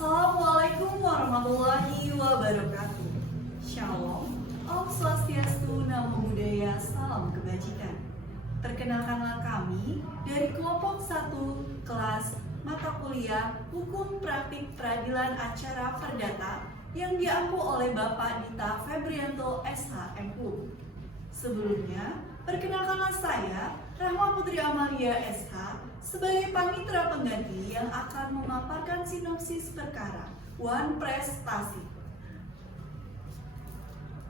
Assalamualaikum warahmatullahi wabarakatuh. Shalom, Om Swastiastu, Namo Buddhaya, Salam Kebajikan. Perkenalkanlah kami dari kelompok 1 kelas mata kuliah Hukum Praktik Peradilan Acara Perdata yang diampu oleh Bapak Dita Febrianto SH.MU. Sebelumnya, perkenalkanlah saya Rahma Putri Amalia SH sebagai panitera pengganti yang akan memaparkan sinopsis perkara Wan Prestasi.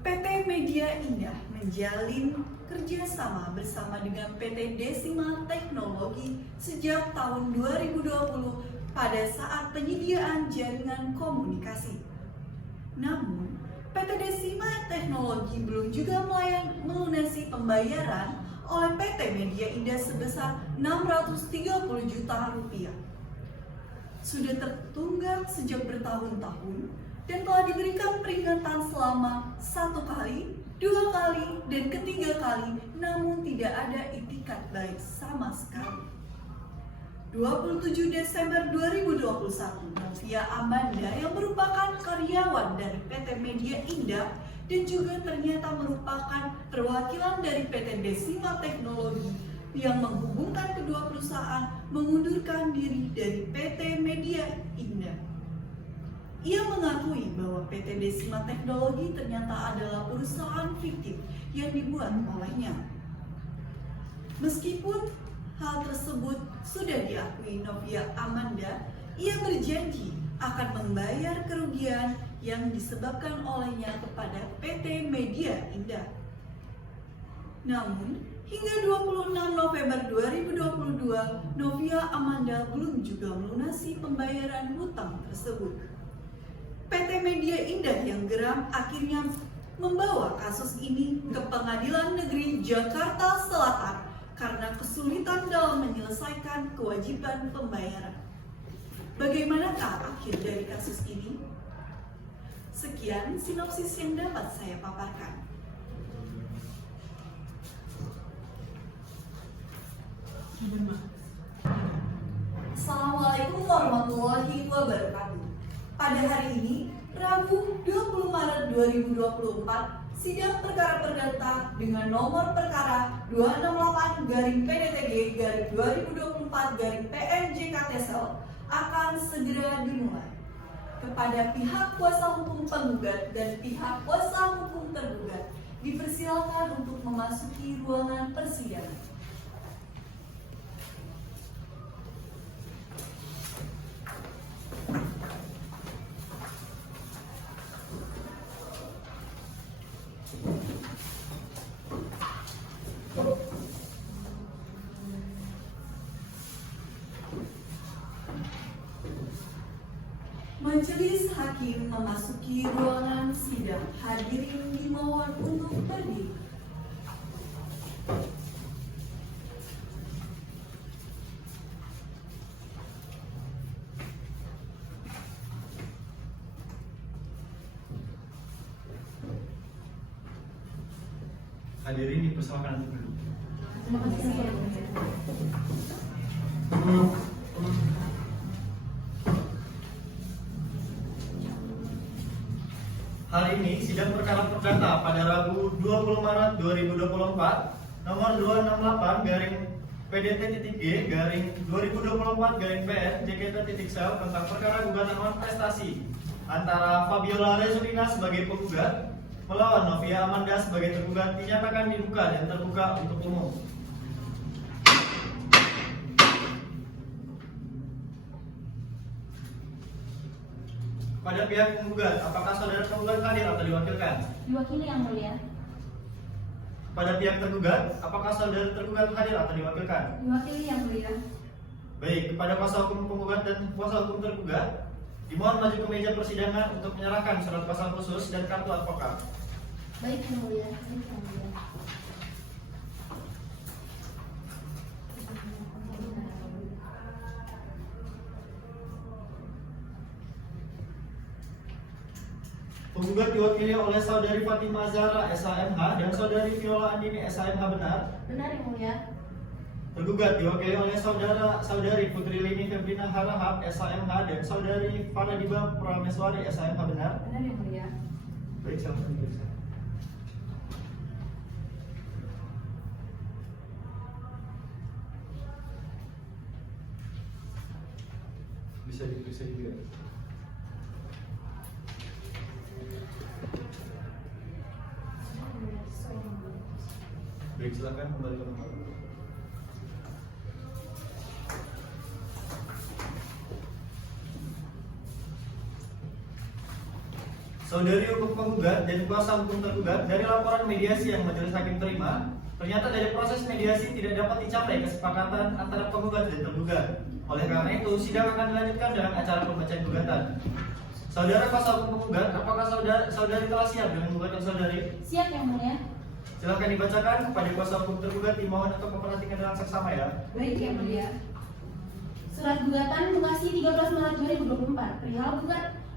PT Media Indah menjalin kerjasama bersama dengan PT Desima Teknologi sejak tahun 2020 pada saat penyediaan jaringan komunikasi. Namun, PT Desima Teknologi belum juga melunasi pembayaran oleh PT Media Indah sebesar 630 juta rupiah. Sudah tertunggak sejak bertahun-tahun dan telah diberikan peringatan selama 1 kali, 2 kali, dan ketiga kali, namun tidak ada itikat baik sama sekali. 27 Desember 2021, Novia Amanda yang merupakan karyawan dari PT Media Indah dan juga ternyata merupakan perwakilan dari PT Desima Teknologi yang menghubungkan kedua perusahaan mengundurkan diri dari PT Media Indah. Ia mengakui bahwa PT Desima Teknologi ternyata adalah perusahaan fiktif yang dibuat olehnya. Meskipun hal tersebut sudah diakui Novia Amanda, ia berjanji akan membayar kerugian yang disebabkan olehnya kepada PT Media Indah. Namun, hingga 26 November 2022, Novia Amanda belum juga melunasi pembayaran hutang tersebut. PT Media Indah yang geram akhirnya membawa kasus ini ke Pengadilan Negeri Jakarta Selatan karena kesulitan dalam menyelesaikan kewajiban pembayaran. Bagaimanakah akhir dari kasus ini? Sekian sinopsis yang dapat saya paparkan. Assalamualaikum warahmatullahi wabarakatuh. Pada hari ini, Rabu 20 Maret 2024, sidang perkara perdata dengan nomor perkara 268-PDTG-2024-PNJKTSL akan segera dimulai. Kepada pihak kuasa hukum penggugat dan pihak kuasa hukum tergugat dipersilakan untuk memasuki ruangan persidangan. Majelis Hakim memasuki ruangan sidang. Hadirin dimohon untuk berdiri. Hadirin dipersilakan untuk duduk. Hari ini sidang perkara perdata pada Rabu 20 Maret 2024 nomor 268-G-2024-PN-JKT-Sel tentang perkara gugatan Wan Prestasi antara Fabiola Rezulina sebagai penggugat melawan Novia Amanda sebagai tergugat dinyatakan dibuka dan terbuka untuk umum. Pada pihak penggugat, apakah saudara penggugat hadir atau diwakilkan? Diwakili yang mulia. Pada pihak tergugat, apakah saudara tergugat hadir atau diwakilkan? Diwakili yang mulia. Baik, kepada kuasa hukum penggugat dan kuasa hukum tergugat, dimohon maju ke meja persidangan untuk menyerahkan surat pasal khusus dan kartu advokat. Baik yang mulia. Baik yang mulia. Penggugat diwakili oleh Saudari Fatimah Zahra SHMH dan Saudari Viola Andini SHMH benar? Benar yang mulia. Tergugat diwakili oleh saudari Putri Lini Febrina Harahap, SHMH, dan saudari Faradiba Prameswari, SHMH. Benar? Benar yang mulia. Baik, silakan diperiksa. Bisa diperiksa juga. Baik, silakan kembali ke tempat. Saudari untuk penggugat dan kuasa hukum tergugat, dari laporan mediasi yang majelis hakim terima, ternyata dari proses mediasi tidak dapat dicapai kesepakatan antara penggugat dan tergugat. Oleh karena itu, sidang akan dilanjutkan dengan acara pembacaan gugatan. Saudara kuasa hukum penggugat, apakah saudari telah siap dengan gugatan saudari? Siap yang mulia. Silakan dibacakan kepada kuasa hukum tergugat, dimohon untuk memperhatikan dengan seksama ya. Baik yang mulia. Surat gugatan Bekasi 13 Maret 2024 perihal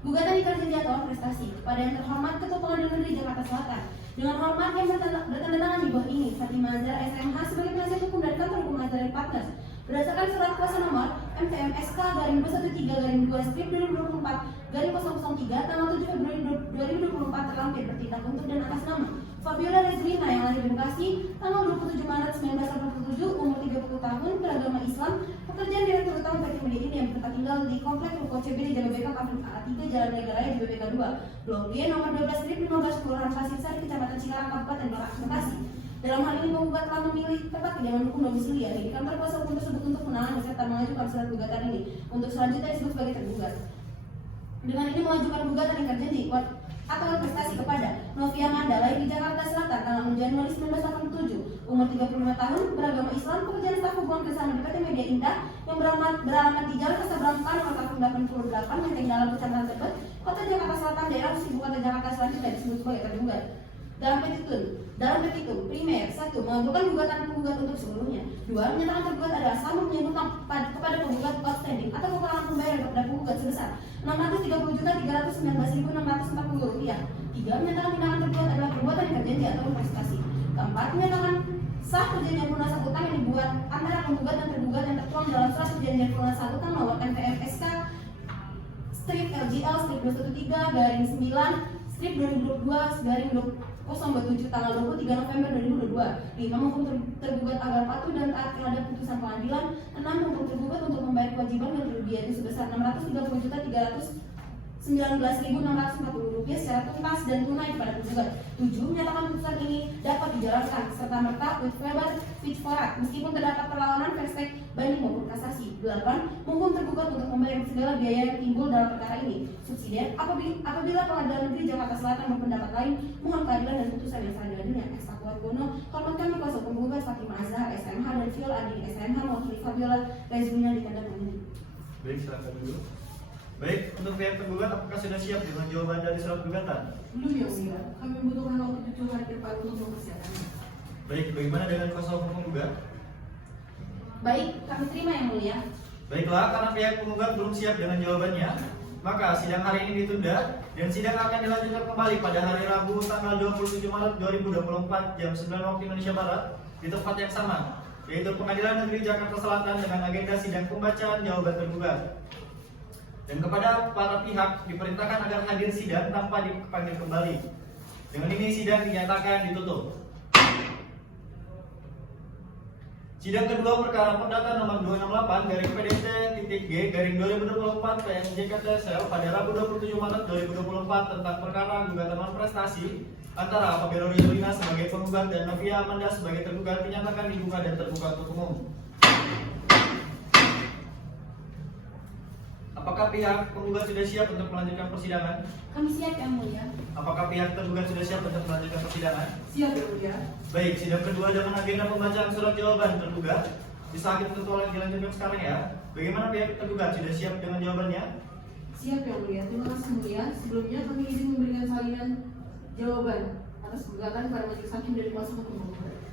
gugatan ikrarjan jatuh prestasi kepada yang terhormat Ketua Pengadilan Negeri Jakarta Selatan. Dengan hormat yang bertanda tangan di bawah ini, Fatimah Azhar SMH sebagai penasihat hukum dari kantor hukum Azhar Partners. Berdasarkan surat kuasa nomor MVM-SK/213/2024/003 tanggal 7 Februari 2024 terlampir bertindak untuk dan atas nama Fabiola Rezlina yang lahir di Bekasi tanggal 27 Maret 1987, umur 30 tahun, beragama Islam, pekerjaan Direktur Utama PT Media ini yang bertempat tinggal di Komplek Ruko CBD Jababeka Kampung A3 Jalan Negaraya Jababeka 2, Blok D nomor 12/15 Kelurahan Pasir Sari, Kecamatan Cikarang, Kabupaten Bekasi. Dalam hal ini penggugat telah memilih tempat kediaman hukum domisili di kantor kuasa hukum tersebut untuk menangani serta mengajukan surat gugatan ini untuk selanjutnya disebut sebagai tergugat. Dengan ini mengajukan gugatan ikrarjan atau prestasi kepada Novia Manda, lahir di Jakarta Selatan tanggal 6 Januari 1987, umur 35 tahun, beragama Islam, pekerjaan staf hubungan kerjasama di PT Media Indah yang beralamat di Jalan Casablanca nomor 88, Menteng Dalam, Kecamatan Tebet, Kota Jakarta Selatan, daerah ibu kota Jakarta selanjutnya disebut sebagai tergugat. Dalam petitum, primer, 1. Mengabulkan gugatan penggugat untuk seluruhnya. 2. Menyatakan tergugat adalah sama menyebutkan kepada penggugat outstanding atau kekurangan pembayaran kepada penggugat sebesar Rp630.319.640. 3. Menyatakan tindakan tergugat adalah perbuatan ikrarjan atau prestasi. 4. Menyatakan sah perjanjian pelunasan utang yang dibuat antara penggugat dan tergugat yang tertuang dalam surat perjanjian pelunasan utang nomor NPM-SK/LGL/2022/9/2027 tanggal 23 November 2022. 5. Menghukum tergugat agar patuh dan taat terhadap putusan pengadilan. 6. Menghukum tergugat untuk membayar kewajiban dan kerugian itu sebesar Rp630.319.640 secara tuntas dan tunai kepada penggugat. 7. Menyatakan putusan ini dapat dijalankan serta merta with favor fit forat meskipun terdapat perlawanan versi banding maupun kasasi. 8. Menghukum tergugat untuk membayar segala biaya yang timbul dalam perkara ini. Subsidiar apabila Pengadilan Negeri Jakarta Selatan berpendapat lain, mohon keadilan dan putusan yang seadil-adilnya. Eksakuat Bono, hormat kami kuasa hukum penggugat Fatimah Azhar SMH dan Fiol Adi SMH mewakili Fabiola Rezlina di kandang ini. Baik, silakan dulu. Baik, untuk pihak tergugat apakah sudah siap dengan jawaban dari surat gugatan? Belum yang mulia, kami membutuhkan waktu 7 hari ke depan untuk mempersiapkannya. Baik, bagaimana dengan kuasa hukum penggugat? Baik, kami terima yang mulia. Baiklah, karena pihak penggugat belum siap dengan jawabannya, maka sidang hari ini ditunda dan sidang akan dilanjutkan kembali pada hari Rabu tanggal 27 Maret 2024 jam 9 waktu Indonesia Barat di tempat yang sama, yaitu Pengadilan Negeri Jakarta Selatan dengan agenda sidang pembacaan jawaban tergugat. Dan kepada para pihak diperintahkan agar hadir sidang tanpa dipanggil kembali. Dengan ini sidang dinyatakan ditutup. Sidang kedua perkara perdata nomor 268/PDT-G/2024 PNJKTSL pada Rabu 27 Maret 2024 tentang perkara gugatan non-prestasi antara Fabiola Rezlina sebagai penggugat dan Novia Amanda sebagai tergugat dinyatakan dibuka dan terbuka untuk umum. Apakah pihak penggugat sudah siap untuk melanjutkan persidangan? Kami siap yang mulia. Apakah pihak tergugat sudah siap untuk melanjutkan persidangan? Siap yang mulia. Baik, sidang kedua dengan agenda pembacaan surat jawaban tergugat bisa kita dilanjutkan sekarang ya. Bagaimana pihak tergugat sudah siap dengan jawabannya? Siap yang mulia, terima kasih mulia. Sebelumnya kami izin memberikan salinan jawaban atas gugatan pada majelis hakim dari kuasa hukum penggugat.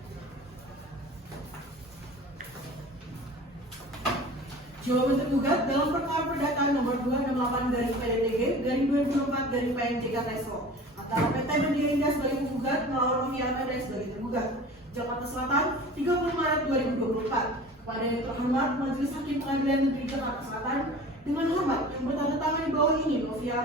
Jawaban tergugat dalam perkara perdata nomor 268/PDTG/2024/PNJKTSL antara PT Media Indah sebagai penggugat melawan Novia Amanda sebagai tergugat. Jakarta Selatan, 30 Maret 2024. Kepada yang terhormat Majelis Hakim Pengadilan Negeri Jakarta Selatan, dengan hormat yang bertanda tangan di bawah ini Novia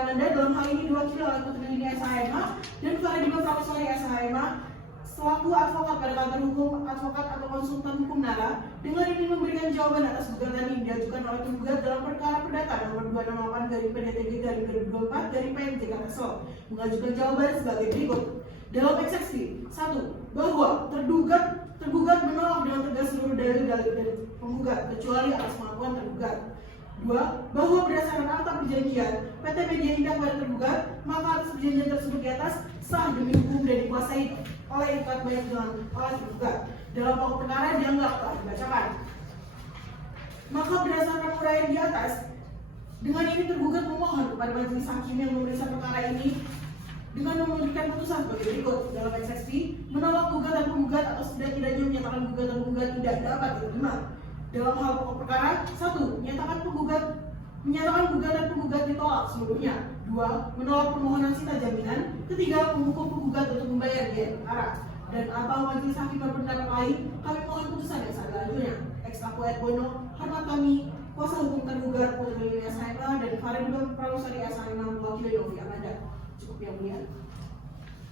Amanda dalam hal ini diwakili oleh Putri Linia SHMH dan Faradiba Prameswari SHMH selaku advokat pada kantor hukum, advokat atau konsultan hukum NARA, dengan ini memberikan jawaban atas gugatan ini diajukan oleh penggugat dalam perkara perdata nomor 268/PDTG/2024/PN Jakarta Selatan, mengajukan jawaban sebagai berikut. Dalam eksepsi 1, bahwa tergugat menolak dengan tegas seluruh dalil-dalil dari penggugat kecuali atas pengakuan tergugat. 2. Bahwa berdasarkan akta perjanjian PT Media Indah pada tergugat, maka atas perjanjian tersebut di atas sah demi hukum dan dikuasai oleh ikat baik dengan oleh tergugat. Dalam pokok perkara dianggap telah dibacakan. Maka berdasarkan uraian di atas, dengan ini tergugat memohon kepada majelis hakim yang memeriksa perkara ini dengan memberikan putusan sebagai berikut. Dalam eksepsi, menolak gugatan penggugat atau setidak-tidaknya menyatakan gugatan penggugat tidak dapat diterima. Dalam hal pokok perkara, 1. Menyatakan gugatan penggugat ditolak seluruhnya. 2. Menolak permohonan sita jaminan. 3. Menghukum penggugat untuk membayar biaya perkara. Dan atau majelis hakim berpendapat lain, kami mohon putusan yang seadil-adilnya. Ex Aku et Bono, hormat kami, kuasa hukum tergugat Putri Linia SHMH dan Faradiba Prameswari SHMH mewakili Novia Amanda. Cukup yang mulia.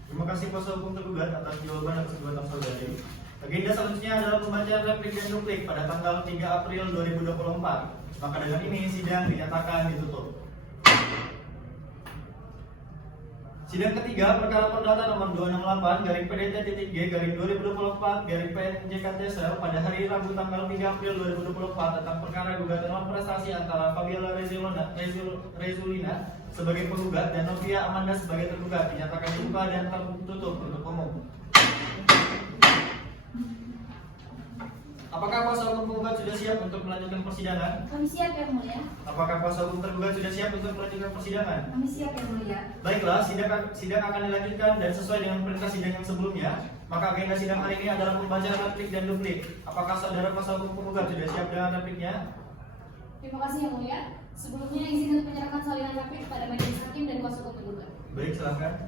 Terima kasih kuasa hukum tergugat atas jawaban atas gugatan saudari. Agenda selanjutnya adalah pembacaan replik dan duplik pada tanggal 3 April 2024. Maka dengan ini sidang dinyatakan ditutup. Sidang ketiga perkara perdata nomor 268/PDT.G/2024/PN Jakarta pada hari Rabu tanggal 3 April 2024 tentang perkara gugatan non-prestasi antara Fabiola Rezulina sebagai penggugat dan Novia Amanda sebagai tergugat dinyatakan dibuka dan tertutup untuk umum. Apakah kuasa hukum penggugat sudah siap untuk melanjutkan persidangan? Kami siap yang mulia. Apakah kuasa hukum tergugat sudah siap untuk melanjutkan persidangan? Kami siap yang mulia. Baiklah, sidang akan dilanjutkan dan sesuai dengan perintah sidang yang sebelumnya, maka agenda sidang hari ini adalah pembacaan replik dan duplik. Apakah saudara kuasa hukum penggugat sudah siap dengan repliknya? Terima kasih yang mulia. Sebelumnya izin untuk menyerahkan salinan replik kepada majelis hakim dan kuasa hukum tergugat. Baik, silakan.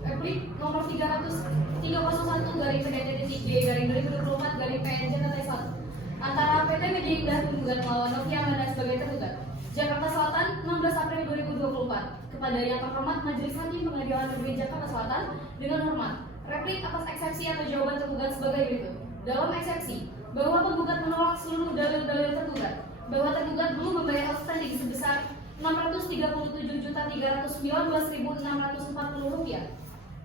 Replik nomor 301/PDT.G/2024/PN Jakarta Selatan antara PT Media Indah penggugat melawan Novia Amanda sebagai tergugat. Jakarta Selatan, 16 April 2024. Kepada yang terhormat Majelis Hakim Pengadilan Negeri Jakarta Selatan, dengan hormat, replik atas eksepsi atau jawaban tergugat sebagai berikut. Dalam eksepsi, bahwa penggugat menolak seluruh dalil-dalil tergugat, bahwa tergugat belum membayar outstanding sebesar Rp637.319.640.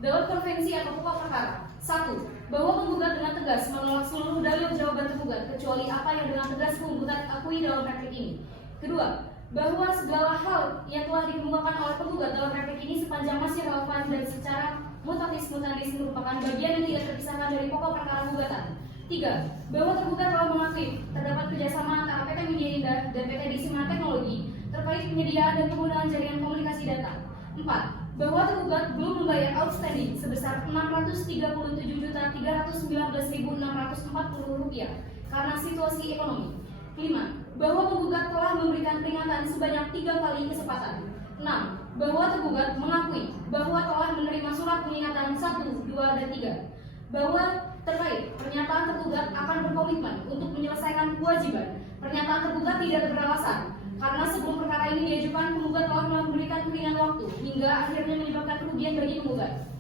Dalam konvensi atau pokok perkara, 1. Bahwa penggugat dengan tegas menolak seluruh dalil jawaban tergugat kecuali apa yang dengan tegas penggugat akui dalam replik ini. Kedua, bahwa segala hal yang telah dikemukakan oleh penggugat dalam replik ini sepanjang masih relevan dan secara mutatis mutandis merupakan bagian yang tidak terpisahkan dari pokok perkara gugatan. 3. Bahwa tergugat telah mengakui terdapat kerjasama antara PT Media Indah dan PT Disima Teknologi terkait penyediaan dan penggunaan jaringan komunikasi data. 4. Bahwa tergugat belum membayar outstanding sebesar Rp637.319.640 karena situasi ekonomi. 5. Bahwa penggugat telah memberikan peringatan sebanyak 3 kali kesempatan. 6. Bahwa tergugat mengakui bahwa telah menerima surat peringatan 1, 2, dan 3. Bahwa terkait pernyataan tergugat akan berkomitmen untuk menyelesaikan kewajiban. Pernyataan tergugat tidak beralasan karena sebelum perkara ini diajukan, penggugat telah memberikan keringan waktu hingga akhirnya menyebabkan kerugian bagi penggugat.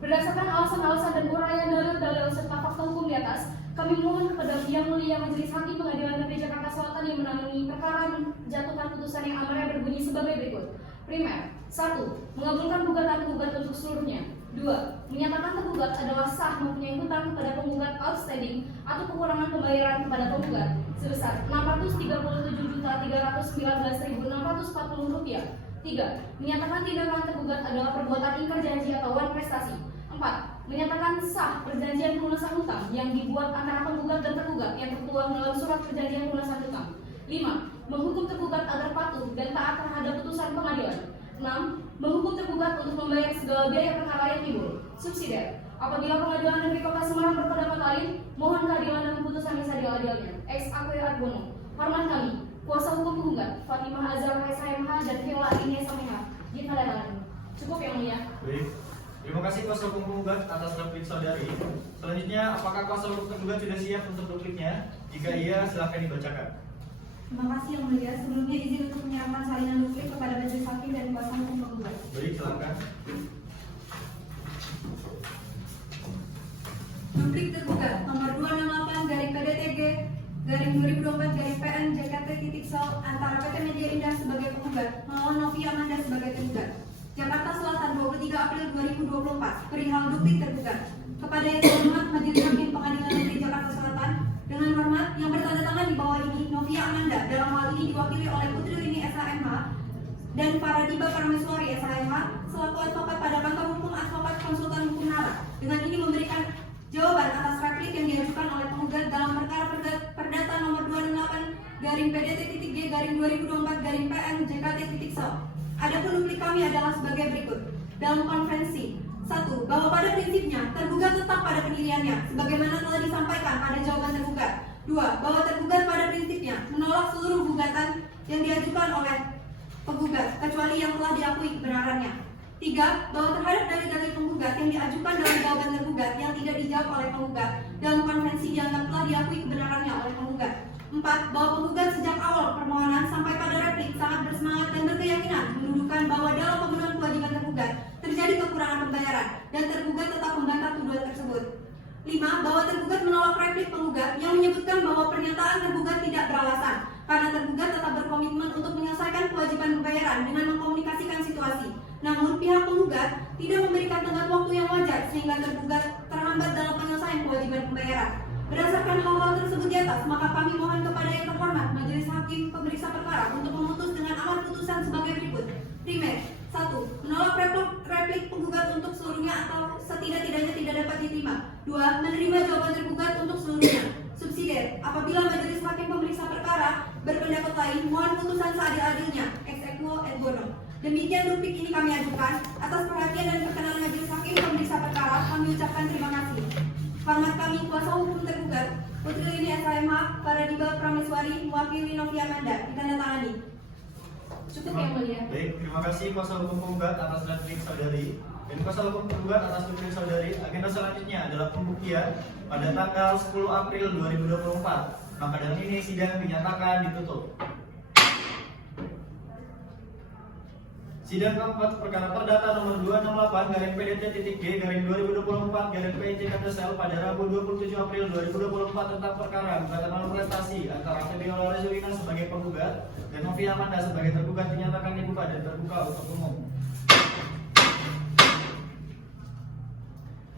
Berdasarkan alasan-alasan dan uraian dalil-dalil serta fakta hukum di atas, kami mohon kepada Yang Mulia Majelis Hakim Pengadilan Negeri Jakarta Selatan yang menangani perkara menjatuhkan putusan yang amarnya berbunyi sebagai berikut. Primer, 1. Mengabulkan gugatan tergugat untuk seluruhnya. 2. Menyatakan tergugat adalah sah mempunyai hutang kepada penggugat outstanding atau kekurangan pembayaran kepada penggugat sebesar Rp637.319.640. 3. Menyatakan tindakan tergugat adalah perbuatan ingkar janji atau wan prestasi. 4. Menyatakan sah perjanjian pelunasan hutang yang dibuat antara penggugat dan tergugat yang tertuang dalam surat perjanjian pelunasan hutang. 5. Menghukum tergugat agar patuh dan taat terhadap putusan pengadilan. 6. Menghukum tergugat untuk membayar segala biaya perkara yang timbul. Subsidiar. Apabila Pengadilan Negeri Kota Semarang berpendapat lain, mohon keadilan dan keputusan yang seadil-adilnya. Ex Aku et Bono. Hormat kami, kuasa hukum penggugat Fatimah Azhar SHMH dan Viola Linia SHMH. Ditandatangani. Cukup yang mulia. Baik, Terima kasih kuasa hukum penggugat atas replik saudari. Selanjutnya, apakah kuasa hukum tergugat sudah siap untuk repliknya? Jika iya, silakan dibacakan. Terima kasih Yang Mulia. Sebelumnya izin untuk menyerahkan salinan duplik kepada majelis hakim dan kuasa hukum penggugat. Baik, silakan. Duplik tergugat nomor 268 garing PDTG garing 2024 garing PN JKT.Sel antara PT Media Indah sebagai penggugat melawan Novi Amanda sebagai tergugat. Jakarta Selatan 23 April 2024 perihal duplik tergugat. Kepada Yang Terhormat Majelis Hakim Pengadilan Negeri Jakarta Selatan, dengan hormat yang bertanda tangan di bawah ini, Novia Amanda dalam hal ini diwakili oleh Putri Rini SHMH dan Paradiba Parameswari SHMH selaku advokat pada kantor hukum advokat konsultan hukum NARA. Dengan ini memberikan jawaban atas replik yang diajukan oleh penggugat dalam perkara perdata nomor 268 garing PDT.G garing 2024 garing PN JKT.Sel. Adapun duplik kami adalah sebagai berikut. Dalam konvensi 1. Bahwa pada prinsipnya tergugat tetap pada pendiriannya sebagaimana telah disampaikan pada jawaban tergugat. 2. Bahwa tergugat pada prinsipnya menolak seluruh gugatan yang diajukan oleh penggugat kecuali yang telah diakui kebenarannya. 3. Bahwa terhadap dalil-dalil penggugat yang diajukan dalam jawaban tergugat yang tidak dijawab oleh penggugat dalam konvensi dianggap telah diakui kebenarannya oleh penggugat. 4. Bahwa penggugat sejak awal permohonan sampai pada replik sangat bersemangat dan berkeyakinan mendudukan bahwa dalam pemenuhan kewajiban tergugat terjadi kekurangan pembayaran dan tergugat tetap membantah tuduhan tersebut. 5. Bahwa tergugat menolak replik penggugat yang menyebutkan bahwa pernyataan tergugat tidak beralasan karena tergugat tetap berkomitmen untuk menyelesaikan kewajiban pembayaran dengan mengkomunikasikan situasi. Namun pihak penggugat tidak memberikan tenggat waktu yang wajar sehingga tergugat terhambat dalam penyelesaian kewajiban pembayaran. Berdasarkan hal-hal tersebut di atas, maka kami mohon kepada Yang Terhormat Majelis Hakim Pemeriksa Perkara untuk memutus dengan amar putusan sebagai berikut. Primer, 1. Menolak replik penggugat untuk seluruhnya atau setidak-tidaknya tidak dapat diterima. 2. Menerima jawaban tergugat untuk seluruhnya. Subsidiar, apabila Majelis Hakim Pemeriksa Perkara berpendapat lain, mohon putusan seadil-adilnya. Ex aequo et bono. Demikian duplik ini kami ajukan. Atas perhatian dan perkenalan Majelis Hakim Pemeriksa Perkara, kami ucapkan terima kasih. Hormat kami kuasa hukum tergugat Putri Rini SHMH Paradiba Prameswari mewakili Novia Amanda ditandatangani. Cukup Yang Mulia. Baik, terima kasih kuasa hukum penggugat atas replik saudari dan kuasa hukum tergugat atas duplik saudari. Agenda selanjutnya adalah pembuktian pada tanggal 10 April 2024. Maka dalam ini sidang dinyatakan ditutup. Sidang keempat perkara perdata nomor 268 garing PDT.G garing 2024 garing PN.Sel pada Rabu 27 April 2024 tentang perkara gugatan non prestasi antara Fabiola Rezulina sebagai penggugat dan Novia Amanda sebagai tergugat dinyatakan dibuka dan terbuka untuk umum.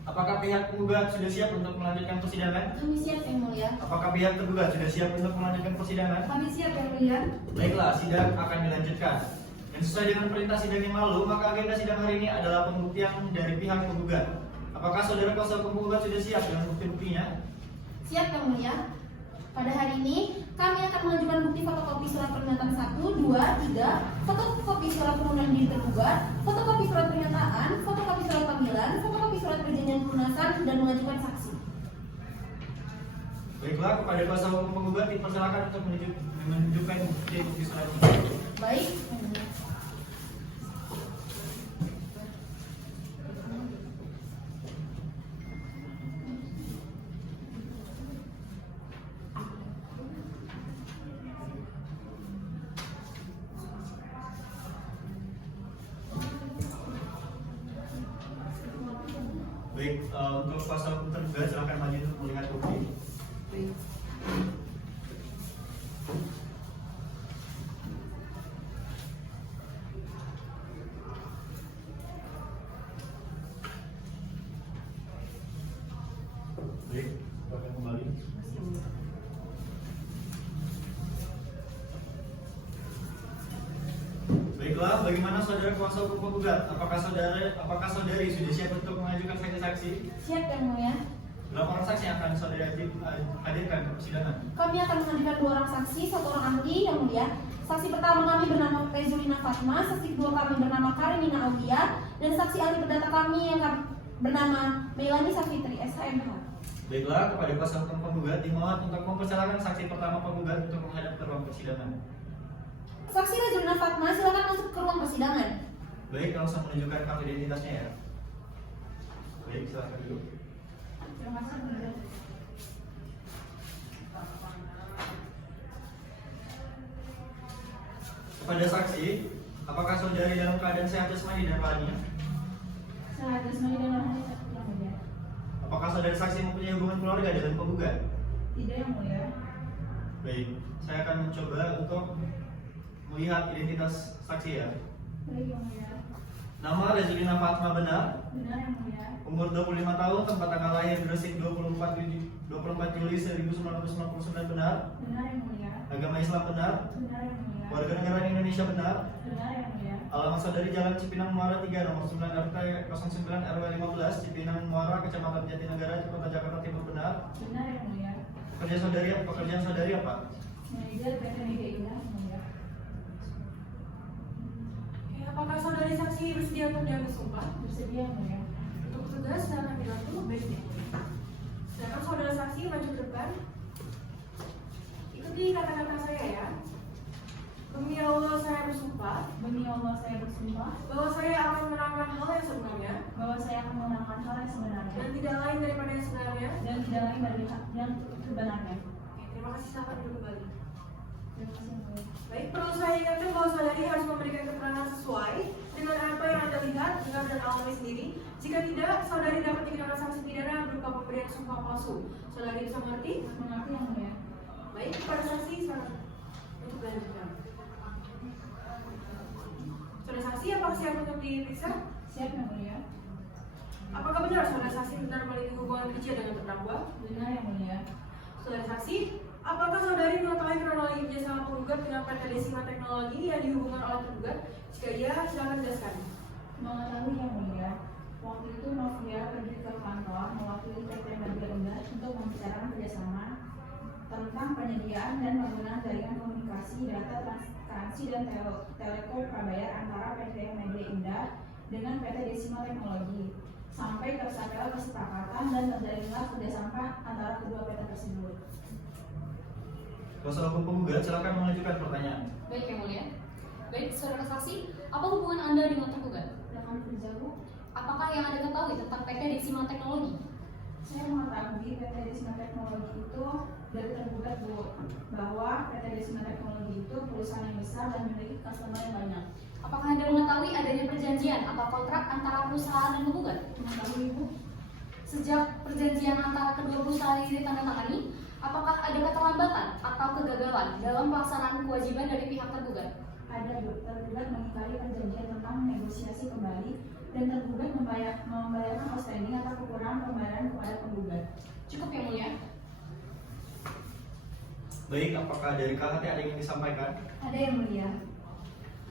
Apakah pihak penggugat sudah siap untuk melanjutkan persidangan? Kami siap Yang Mulia. Apakah pihak tergugat sudah siap untuk melanjutkan persidangan? Kami siap Yang Mulia. Baiklah, sidang akan dilanjutkan. Dan sesuai dengan perintah sidang yang lalu, maka agenda sidang hari ini adalah pembuktian dari pihak penggugat. Apakah saudara kuasa hukum penggugat sudah siap dengan bukti-buktinya? Siap Yang Mulia. Pada hari ini kami akan mengajukan bukti fotokopi surat pernyataan 1, 2, 3, fotokopi surat pengunduran diri tergugat, fotokopi surat pernyataan, fotokopi surat panggilan, fotokopi surat perjanjian pelunasan dan mengajukan saksi. Baiklah, kepada kuasa hukum penggugat dipersilakan untuk menunjukkan bukti surat ini. Baik. Yang Mulia. Baik, untuk kuasa hukum tergugat silakan maju untuk melihat bukti. Baik, silakan kembali. Baiklah, bagaimana saudara kuasa hukum penggugat? Apakah saudari sudah siap untuk mengajukan saksi-saksi? Siap Yang Mulia. Berapa orang saksi yang akan saudara hadirkan ke persidangan? Kami akan menghadirkan 2 orang saksi, 1 orang ahli Yang Mulia. Saksi pertama kami bernama Rezulina Fatma, saksi kedua kami bernama Karinina Aulia, dan saksi ahli perdata kami yang bernama Melani Safitri SHMH. Baiklah, kepada kuasa hukum penggugat dimohon untuk mempersilahkan saksi pertama penggugat untuk menghadap ke ruang persidangan. Saksi Rezulina Fatma, silakan masuk ke ruang persidangan. Baik, langsung menunjukkan kartu identitasnya ya. Baik, silakan dulu. Terima kasih Yang Mulia. Kepada saksi, apakah saudari dalam keadaan sehat jasmani dan rohani? Sehat jasmani dan rohani Yang Mulia. Apakah saudari saksi mempunyai hubungan keluarga dengan penggugat? Tidak Yang Mulia. Baik, saya akan mencoba untuk melihat identitas saksi ya. Baik Yang Mulia. Nama Rezulina Fatma benar, Benar Yang Mulia. umur 25 tahun, tempat tanggal lahir Gresik 24 Juli 1999 benar, Benar Yang Mulia. agama Islam benar, Benar Yang Mulia. warga negara Indonesia benar, Benar Yang Mulia. alamat saudari Jalan Cipinang Muara 3 nomor 9 RT 09 RW 15 Cipinang Muara Kecamatan Jatinegara Kota Jakarta Timur benar. Benar Yang Mulia. Pekerjaan saudari apa? Manajer PT Media Indah Yang Mulia. Oke, apakah saudari saksi bersedia untuk diambil sumpah? Bersedia Yang Mulia. Untuk petugas silakan dibantu baiknya. Silakan saudara saksi maju ke depan. Ikuti kata-kata saya ya. Demi Allah saya bersumpah Demi Allah saya bersumpah bahwa saya akan menerangkan hal yang sebenarnya bahwa saya akan menerangkan hal yang sebenarnya dan tidak lain daripada yang sebenarnya. dan tidak lain dari yang kebenarnya. Oke, terima kasih, silakan duduk kembali. Terima kasih Yang Mulia. Baik, perlu saya ingatkan bahwa saudari harus memberikan keterangan sesuai dengan apa yang Anda lihat, dengar dan alami sendiri. Jika tidak, saudari dapat dikenakan sanksi pidana berupa pemberian sumpah palsu. Saudari bisa mengerti? Mengerti Yang Mulia. Baik, kepada saksi silakan untuk dilanjutkan. Saudara saksi, apakah siap untuk diperiksa? Siap Yang Mulia. Apakah benar saudara saksi benar memiliki hubungan kerja dengan terdakwa? Benar Yang Mulia. Saudara saksi, apakah saudari mengetahui kronologi kerjasama penggugat dengan PT Desima Teknologi yang dihubungkan oleh tergugat? Jika iya, silakan jelaskan. Mengetahui Yang Mulia. Waktu itu Novia pergi ke kantor mewakili PT Media Indah untuk membicarakan kerjasama tentang penyediaan dan penggunaan jaringan komunikasi, data transparansi dan telekom prabayar antara PT Media Indah dengan PT Desima Teknologi. Sampai tersapailah kesepakatan dan terjalinlah kerjasama antara kedua PT tersebut. Kuasa hukum penggugat silakan mengajukan pertanyaan. Baik Yang Mulia. Baik, saudara saksi, apa hubungan Anda dengan tergugat? Rekan kerja Bu, Apakah yang Anda ketahui tentang PT Desima Teknologi? saya mengetahui PT Desima Teknologi itu dari tergugat Bu, bahwa PT Desima Teknologi itu perusahaan yang besar dan memiliki customer yang banyak. Apakah Anda mengetahui adanya perjanjian atau kontrak antara perusahaan dan penggugat? Mengetahui Bu, Sejak perjanjian antara kedua perusahaan ini ditandatangani, apakah ada keterlambatan atau kegagalan dalam pelaksanaan kewajiban dari pihak tergugat? ada Bu, tergugat mengingkari perjanjian tentang negosiasi kembali dan tergugat membayarkan outstanding atau kekurangan pembayaran kepada penggugat. Cukup Yang Mulia. Baik, apakah dari KHT ada yang ingin disampaikan? Ada Yang Mulia.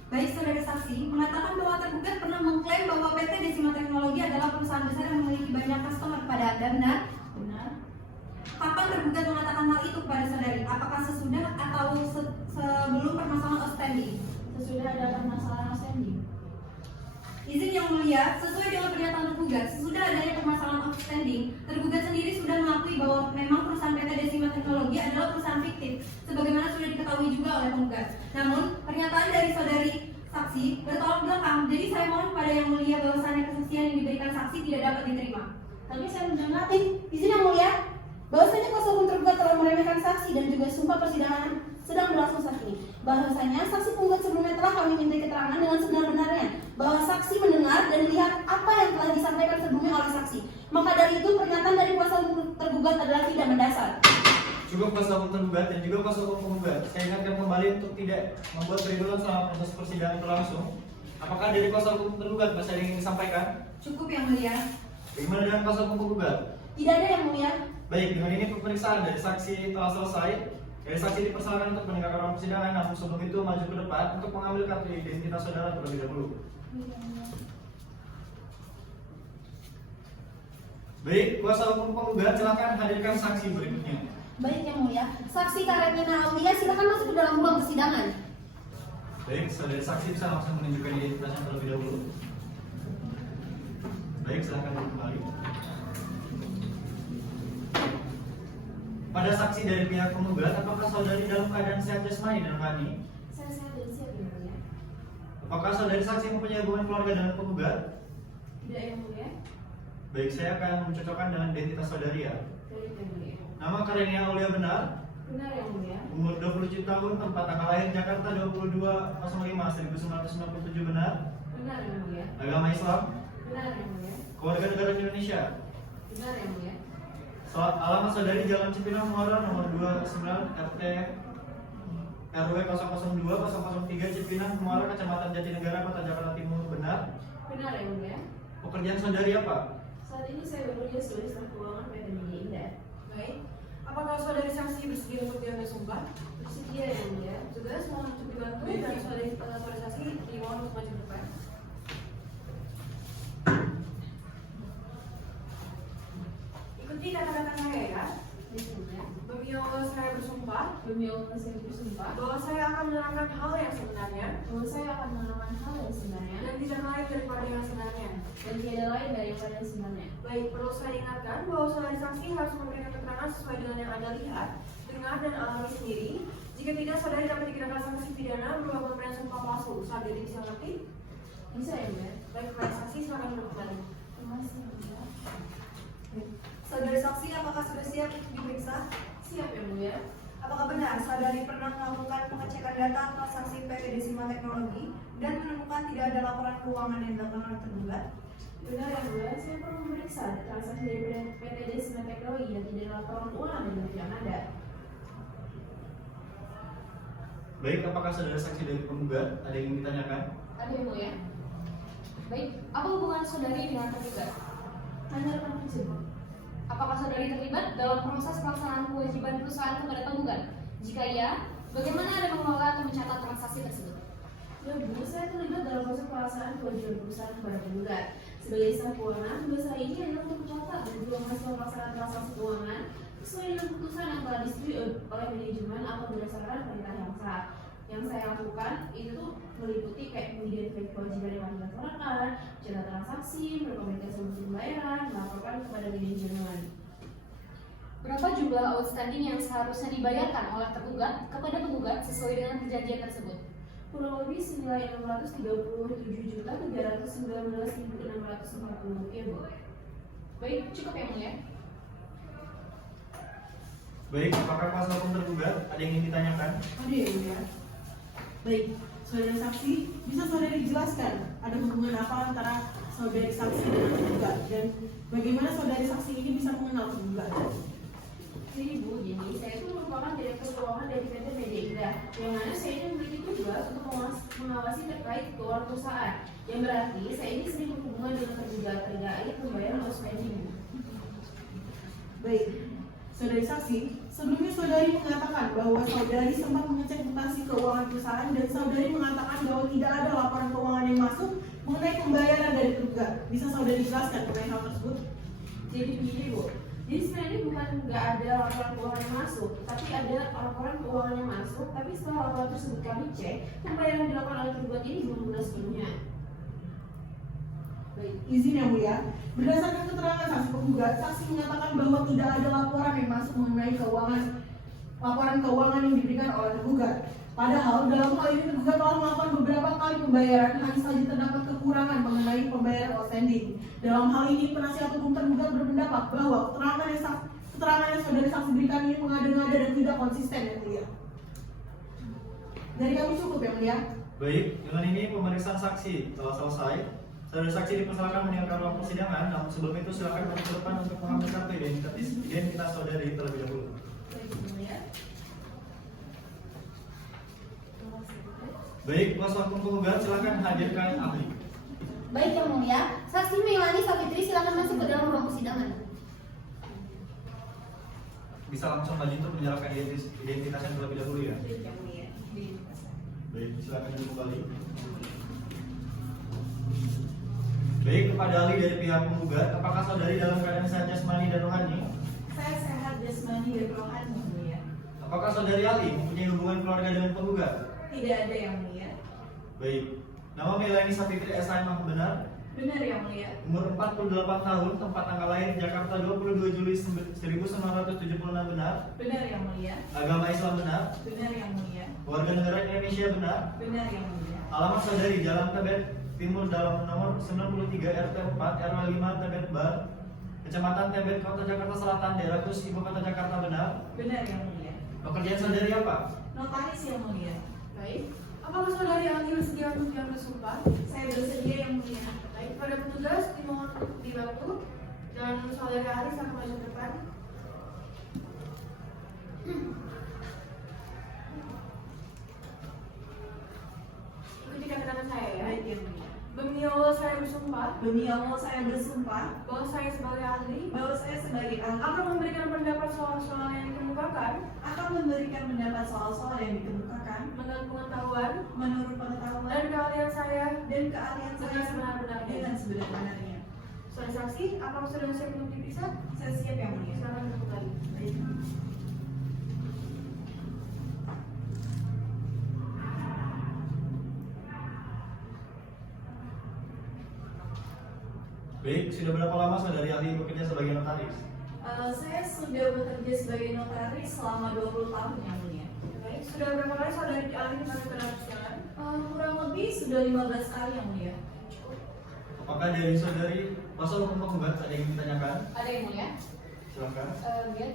Baik, saudara saksi mengatakan bahwa tergugat pernah mengklaim bahwa PT Desima Teknologi adalah perusahaan besar yang memiliki banyak customer pada Anda, benar? Benar. Kapan tergugat mengatakan hal itu kepada saudari? Apakah sesudah atau sebelum permasalahan outstanding? Sesudah ada permasalahan outstanding. Izin Yang Mulia, sesuai dengan pernyataan tergugat, sesudah adanya permasalahan outstanding, tergugat sendiri sudah mengakui bahwa memang perusahaan PT Desima Teknologi adalah perusahaan fiktif, sebagaimana sudah diketahui juga oleh penggugat. Namun, pernyataan dari saudari saksi bertolak belakang, jadi saya mohon kepada Yang Mulia bahwasannya kesaksian yang diberikan saksi tidak dapat diterima. Tapi saya mendengar, izin Yang Mulia, bahwasanya kuasa hukum tergugat telah meremehkan saksi dan juga sumpah persidangan sedang berlangsung saat ini. Bahwasanya saksi penggugat sebelumnya telah kami minta keterangan dengan sebenar-benarnya bahwa saksi mendengar dan melihat apa yang telah disampaikan sebelumnya oleh saksi. Maka dari itu pernyataan dari kuasa hukum tergugat adalah tidak mendasar. Cukup kuasa hukum tergugat dan juga kuasa hukum penggugat. Saya ingatkan kembali untuk tidak membuat keributan selama proses persidangan berlangsung. Apakah dari kuasa hukum tergugat masih ada yang ingin disampaikan? Cukup Yang Mulia. Bagaimana dengan kuasa hukum penggugat? Tidak ada Yang Mulia. Baik, dengan ini pemeriksaan dari saksi telah selesai. Dari saksi dipersilakan untuk mendengarkan ruang persidangan, namun sebelum itu maju ke depan untuk mengambil kartu identitas saudara terlebih dahulu. Baik, kuasa hukum penggugat silakan hadirkan saksi berikutnya. Baik Yang Mulia, saksi Karenina Aulia silakan masuk ke dalam ruang persidangan. Baik, saudara saksi bisa langsung menunjukkan identitasnya terlebih dahulu. Baik, silakan duduk kembali. Pada saksi dari pihak penggugat, apakah saudari dalam keadaan sehat jasmani dan rohani? Saya sehat dan siap Yang Mulia. Apakah saudari saksi mempunyai hubungan keluarga dengan penggugat? Tidak Yang Mulia. Baik, saya akan mencocokkan dengan identitas saudari ya. Baik yang mulia. Nama Karenia Aulia benar, Benar yang mulia. umur 27 tahun, tempat tanggal lahir Jakarta 22.05.1997 benar, Benar yang mulia. agama Islam, Benar yang mulia. keluarga negara Indonesia. Benar yang mulia. Alamat saudari Jalan Cipinang Muara nomor 29 RT RW 002-003 Cipinang Muara Kecamatan Jatinegara Kota Jakarta Timur benar. Benar yang mulia. Pekerjaan saudari apa? Saat ini saya bekerja sebagai staf keuangan PT Media Indah. Baik. Apakah saudari saksi bersedia untuk diambil sumpah? Bersedia yang mulia. Saudara semua untuk dibantu dan saudari saksi dimohon untuk maju ke depan. Ikuti kata-kata saya ya. Baik yang mulia. Demi Allah saya bersumpah Demi Allah saya bersumpah bahwa saya akan menerangkan hal yang sebenarnya bahwa saya akan melakukan hal yang sebenarnya dan tidak lain daripada yang sebenarnya. dan tiada lain daripada yang sebenarnya. Baik, perlu saya ingatkan bahwa saudari saksi harus memberikan keterangan sesuai dengan yang Anda lihat, dengar dan alami sendiri. Jika tidak, saudari dapat dikenakan sanksi pidana berupa pemberian sumpah palsu. Saudari bisa mengerti? Bisa ya mulia? Baik, kepada saksi silakan duduk kembali. Terima kasih yang mulia. Saudari saksi, apakah sudah siap untuk diperiksa? Siap yang mulia. Apakah benar saudari pernah melakukan pengecekan data transaksi PT Desima Teknologi dan menemukan tidak ada laporan keuangan yang dilakukan oleh tergugat? Benar yang mulia, saya perlu memeriksa transaksi dari PT Desima Teknologi dan tidak ada laporan keuangan yang tidak ada. Baik, apakah saudara saksi dari penggugat? Ada yang ingin ditanyakan? Ada yang mulia? Baik, apa hubungan saudari dengan tergugat? Hanya rekan kerja. Apakah saudari terlibat dalam proses pelaksanaan kewajiban perusahaan kepada penggugat? Jika iya, bagaimana Anda mengelola atau mencatat transaksi tersebut? Ya Bu, saya terlibat dalam proses pelaksanaan kewajiban perusahaan kepada penggugat. Sebagai staf keuangan, tugas saya ini adalah untuk mencatat dan juga menghasilkan pelaksanaan transaksi keuangan sesuai dengan keputusan yang telah disetujui oleh manajemen atau berdasarkan perintah yang sah. Yang saya lakukan itu tuh meliputi kayak mengidentifikasi kewajiban yang harus dilaksanakan, mencatat transaksi, berkomunikasi untuk pembayaran, melaporkan kepada manajemen. Berapa jumlah outstanding yang seharusnya dibayarkan oleh tergugat kepada penggugat sesuai dengan perjanjian tersebut? Kurang lebih senilai Rp637.319.640 Bu. Baik, cukup ya mulia. Baik, apakah kuasa hukum tergugat? Ada yang ingin ditanyakan? Ada ya mulia. Baik, saudara saksi, bisa saudara dijelaskan ada hubungan apa antara saudari saksi dengan tergugat dan bagaimana saudari saksi ini bisa mengenal tergugat? Jadi Bu, jadi saya itu merupakan direktur keuangan dari PT Media Indah, yang mana saya ini memiliki tugas untuk mengawasi terkait keuangan perusahaan. Yang berarti saya ini sering berhubungan dengan tergugat terkait pembayaran outstanding. Baik, saudari saksi, sebelumnya saudari mengatakan bahwa saudari sempat mengecek mutasi keuangan perusahaan dan saudari mengatakan bahwa tidak ada laporan keuangan yang masuk mengenai pembayaran dari tergugat. Bisa saudari jelaskan mengenai hal tersebut? Jadi begini Bu, jadi sebenarnya bukan nggak ada laporan keuangan yang masuk, tapi ada laporan keuangan yang masuk. Tapi setelah laporan tersebut kami cek, pembayaran yang dilakukan oleh tergugat ini belum lunas sepenuhnya. Baik, izin yang mulia. Berdasarkan keterangan saksi penggugat, saksi mengatakan bahwa tidak ada laporan yang masuk mengenai laporan keuangan yang diberikan oleh tergugat. Padahal dalam hal ini tergugat telah melakukan beberapa kali pembayaran, hanya saja terdapat kekurangan mengenai pembayaran outstanding. Dalam hal ini penasihat hukum tergugat berpendapat bahwa keterangan yang saudari saksi berikan ini mengada-ngada dan tidak konsisten yang mulia. Dari kami cukup yang mulia. Baik, dengan ini pemeriksaan saksi telah selesai. Saudara saksi dipersilakan meninggalkan ruang persidangan, namun sebelum itu silakan maju ke depan untuk mengambil kartu identitas saudari terlebih dahulu. Baik, yang mulia. Baik, kuasa hukum penggugat silakan hadirkan ahli. Baik yang mulia, saksi Melani Savitri silakan masuk ke dalam ruang persidangan. Bisa langsung maju untuk menjalankan identitasnya terlebih dahulu ya. Baik, yang mulia. Baik, silakan duduk kembali. Baik, kepada ahli dari pihak penggugat, apakah saudari dalam keadaan sehat jasmani dan rohani? Saya sehat jasmani dan rohani yang mulia. Apakah saudari ahli mempunyai hubungan keluarga dengan penggugat? Tidak ada yang mulia. Baik, nama Melani Savitri SH memang benar? Benar yang mulia. Umur 48 tahun, tempat tanggal lahir Jakarta 22 Juli 1976 benar? Benar yang mulia. Agama Islam benar? Benar yang mulia. Warga negara Indonesia benar? Benar yang mulia. Alamat saudari Jalan Tebet Timur dalam nomor 93 RT 4 RW 5 Tebet Bar Kecamatan Tebet, Kota Jakarta Selatan, daerah khusus Ibu Kota Jakarta benar? Benar yang mulia. Pekerjaan saudari apa? Notaris yang mulia. Baik. Apakah saudari ahli bersedia untuk yang bersumpah? Saya bersedia yang mulia. Baik, pada petugas dimohon dibantu dan saudari ahli akan maju ke depan. Ikuti kata-kata saya ya. Baik yang mulia. Demi Allah saya bersumpah Demi Allah saya bersumpah bahwa saya sebagai ahli bahwa saya sebagai ahli akan memberikan pendapat soal-soal yang dikemukakan akan memberikan pendapat soal-soal yang dikemukakan menurut pengetahuan menurut pengetahuan dan keahlian saya. dan keahlian saya Dengan sebenar-benarnya. dengan sebenar-benarnya. Saudari saksi, apakah saudara siap untuk diperiksa? Saya siap yang mulia. Silakan duduk lagi. Baik. Baik, sudah berapa lama saudari ahli bekerja sebagai notaris? Saya sudah bekerja sebagai notaris selama 20 tahun yang mulia. Baik, sudah berapa kali saudari ahli dipanggil ke dalam persidangan? Kurang lebih sudah 15 kali yang mulia. Apakah dari saudari pasal hukum penggugat ada yang ditanyakan? Ada yang mulia? Silakan. Biar.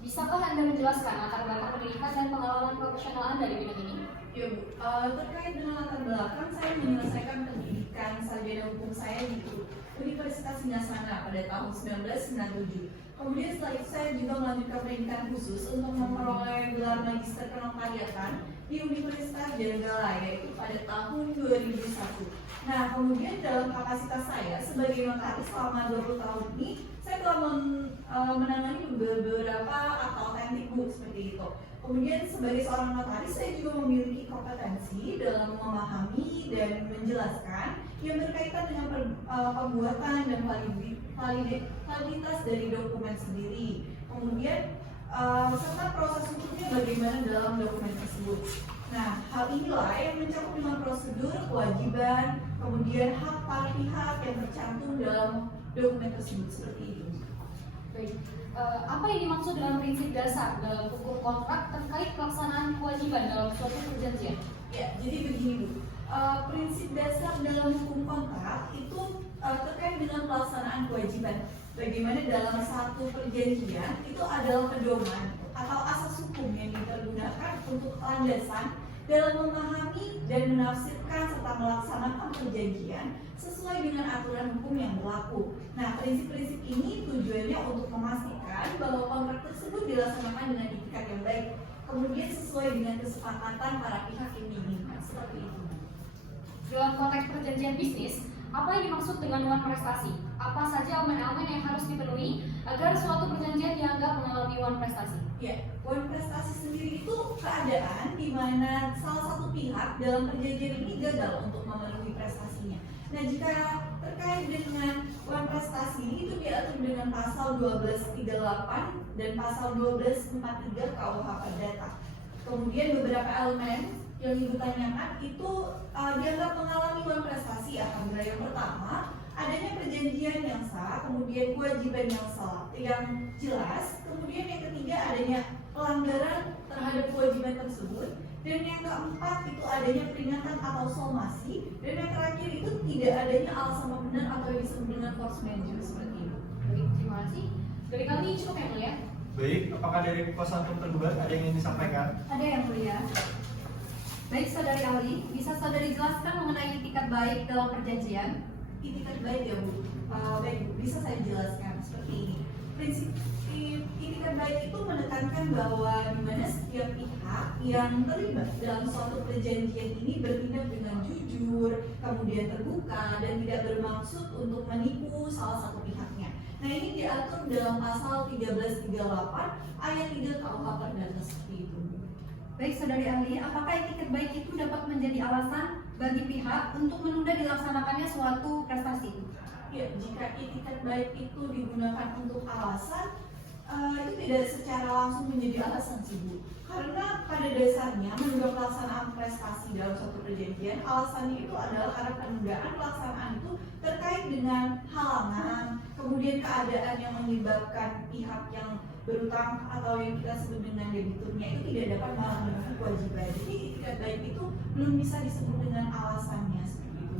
Bisakah Anda menjelaskan latar belakang pendidikan dan pengalaman profesional Anda di bidang ini? Ya Bu, terkait dengan latar belakang saya menyelesaikan pendidikan sarjana hukum saya di Universitas Singasana pada tahun 1997. Kemudian setelah itu saya juga melanjutkan pendidikan khusus untuk memperoleh gelar magister kenotariatan di Universitas Jayanggala yaitu pada tahun 2001. Nah, kemudian dalam kapasitas saya sebagai notaris selama 20 tahun ini, saya telah menangani beberapa akta otentik Bu seperti itu. Kemudian sebagai seorang notaris saya juga memiliki kompetensi dalam memahami dan menjelaskan yang berkaitan dengan pembuatan dan validitas dari dokumen sendiri. Kemudian serta proses hukumnya bagaimana dalam dokumen tersebut. Nah, hal inilah yang mencakup dengan prosedur, kewajiban, kemudian hak para pihak yang tercantum dalam dokumen tersebut seperti itu. Baik. Apa yang dimaksud dengan prinsip dasar dalam hukum kontrak terkait pelaksanaan kewajiban dalam suatu perjanjian? Ya, jadi begini Bu. Prinsip dasar dalam hukum kontrak itu terkait dengan pelaksanaan kewajiban. Bagaimana dalam satu perjanjian itu adalah pedoman atau asas hukum yang dipergunakan untuk landasan dalam memahami dan menafsirkan serta melaksanakan perjanjian sesuai dengan aturan hukum yang berlaku. Nah, prinsip-prinsip ini tujuannya untuk memastikan bahwa kontrak tersebut dilaksanakan dengan itikat yang baik, kemudian sesuai dengan kesepakatan para pihak yang diinginkan. Seperti itu. Dalam konteks perjanjian bisnis, apa yang dimaksud dengan wan prestasi? Apa saja elemen-elemen yang harus dipenuhi agar suatu perjanjian dianggap mengalami wan prestasi? Ya, wan prestasi sendiri itu keadaan di mana salah satu pihak dalam perjanjian ini gagal untuk memenuhi prestasinya. Nah, jika terkait dengan wan prestasi itu diatur dengan pasal 1238 dan pasal 1243 KUH Perdata. Kemudian beberapa elemen yang ditanyakan itu dianggap mengalami wan prestasi apabila yang pertama adanya perjanjian yang sah, kemudian kewajiban yang jelas, kemudian yang ketiga adanya pelanggaran terhadap kewajiban tersebut, dan yang keempat itu adanya peringatan atau somasi, dan yang terakhir itu tidak adanya alasan pembenar atau yang disebut dengan force majeure seperti itu. Baik, terima kasih. Dari kami cukup yang mulia. Baik, apakah dari kuasa hukum tergugat ada yang ingin disampaikan? Ada yang mulia. Baik, saudari ahli, bisa saudari jelaskan mengenai itikat baik dalam perjanjian? Itikat baik ya Bu. Baik Bu, bisa saya jelaskan seperti ini. Prinsip itikat baik itu menekankan bahwa di mana setiap pihak yang terlibat dalam suatu perjanjian ini bertindak dengan jujur, kemudian terbuka dan tidak bermaksud untuk menipu salah satu pihaknya. Nah, ini diatur dalam pasal 1338 ayat 3 KUH Perdata seperti itu. Baik, saudari ahli, apakah itikat baik itu dapat menjadi alasan bagi pihak untuk menunda dilaksanakannya suatu prestasi? Ya, jika itikat baik itu digunakan untuk alasan, itu tidak secara langsung menjadi alasan sih Bu. Karena pada dasarnya menunda pelaksanaan prestasi dalam suatu perjanjian, alasannya itu adalah karena penundaan pelaksanaan itu terkait dengan halangan, kemudian keadaan yang menyebabkan pihak yang berutang atau yang kita sebut dengan debiturnya itu tidak dapat memenuhi kewajiban. Jadi itikat baik itu belum bisa disebut dengan alasannya seperti itu.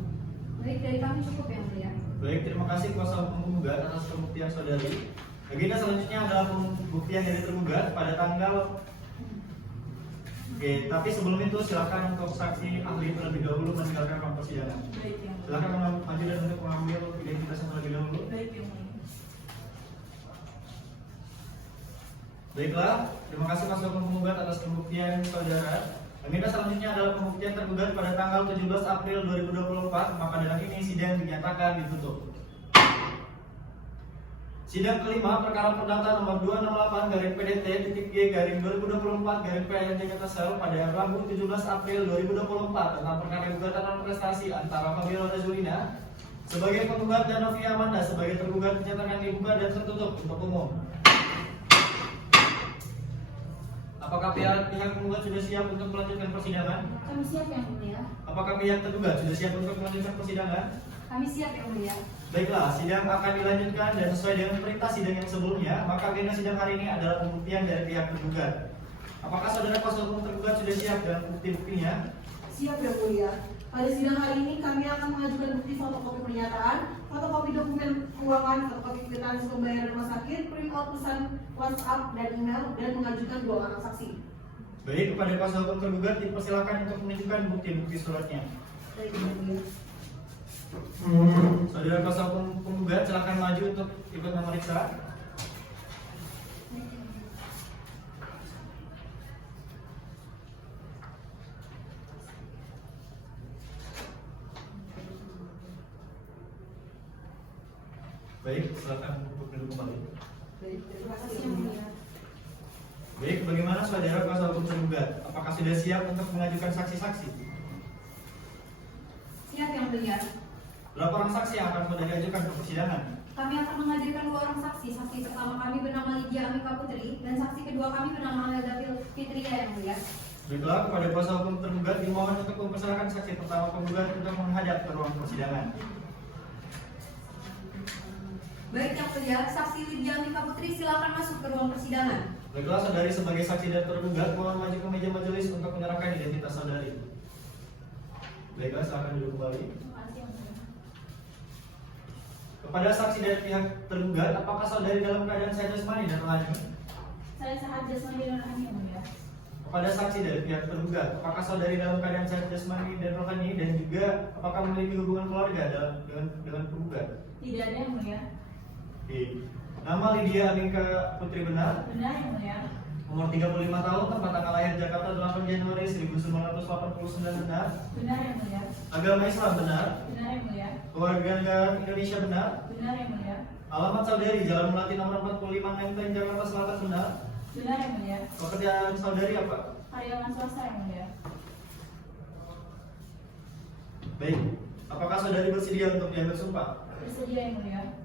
Baik, dari kami cukup yang mulia. Baik, terima kasih kuasa hukum penggugat atas pembuktian saudari. Agenda selanjutnya adalah pembuktian dari tergugat pada tanggal. Oke, tapi sebelum itu silakan untuk saksi ahli terlebih dahulu meninggalkan ruang persidangan. Baik, Yang Mulia. Silakan maju dan untuk mengambil identitasnya terlebih dahulu. Baik, Yang Mulia. Baiklah, terima kasih kuasa hukum penggugat atas pembuktian saudara. Agenda selanjutnya adalah pembuktian tergugat pada tanggal 17 April 2024, maka dengan ini sidang dinyatakan ditutup. Sidang kelima perkara perdata nomor 268/PDT-G/2024/PN Jakarta Sel pada Rabu 17 April 2024 tentang perkara gugatan non prestasi antara Fabiola Rezulina sebagai penggugat dan Novia Amanda sebagai tergugat dinyatakan dibuka dan tertutup untuk umum. Apakah pihak penggugat sudah siap untuk melanjutkan persidangan? Kami siap Yang Mulia. Apakah pihak tergugat sudah siap untuk melanjutkan persidangan? Kami siap Yang Mulia. Baiklah, sidang akan dilanjutkan dan sesuai dengan perintah sidang yang sebelumnya, maka agenda sidang hari ini adalah pembuktian dari pihak tergugat. Apakah saudara kuasa hukum tergugat sudah siap dengan bukti-buktinya? Siap Yang Mulia. Pada sidang hari ini kami akan mengajukan bukti fotokopi pernyataan, fotokopi dokumen keuangan, fotokopi kwitansi pembayaran rumah sakit, print out pesan WhatsApp dan email, dan mengajukan 2 orang saksi. Baik, kepada kuasa hukum tergugat dipersilakan untuk menunjukkan bukti-bukti suratnya. Baik, Yang Mulia. Saudara kuasa hukum penggugat silakan maju untuk ikut memeriksa. Baik, silakan untuk duduk kembali. Baik, terima kasih Yang Yang Mulia. Mulia. Baik, bagaimana saudara kuasa hukum tergugat? Apakah sudah siap untuk mengajukan saksi-saksi? Siap Yang Mulia. Berapa orang saksi yang akan saudara ajukan ke persidangan? Kami akan menghadirkan 2 orang saksi. Saksi pertama kami bernama Lydia Amika Putri dan saksi kedua kami bernama Amelda Fitria Yang Mulia. Baiklah, kepada kuasa hukum tergugat dimohon untuk mempersilahkan saksi pertama penggugat untuk menghadap ke ruang persidangan. Baik Yang Mulia, saksi Lydia Amika Putri silakan masuk ke ruang persidangan. Baiklah, saudari sebagai saksi dan tergugat mohon maju ke meja majelis untuk menyerahkan identitas saudari. Baiklah, silakan duduk kembali. Kepada saksi dari pihak tergugat, apakah saudari dalam keadaan sehat jasmani dan rohani? Saya sehat jasmani dan rohani Yang Mulia. Kepada saksi dari pihak tergugat, apakah saudari dalam keadaan sehat jasmani dan rohani dan juga apakah memiliki hubungan keluarga dengan penggugat? Tidak ada Yang Mulia. Oke. Nama Lydia Amika Putri benar? Benar Yang Mulia. Umur 35 tahun, tempat tanggal lahir Jakarta 8 Januari 1989 benar? Benar Yang Mulia. Agama Islam benar? Benar Yang Mulia. Kewarganegaraan Indonesia benar? Benar Yang Mulia. Alamat saudari Jalan Melati nomor 45 Menteng Jakarta Selatan benar? Benar Yang Mulia. Pekerjaan saudari apa? Karyawan swasta Yang Mulia. Baik. Apakah saudari bersedia untuk diambil sumpah? Bersedia Yang Mulia.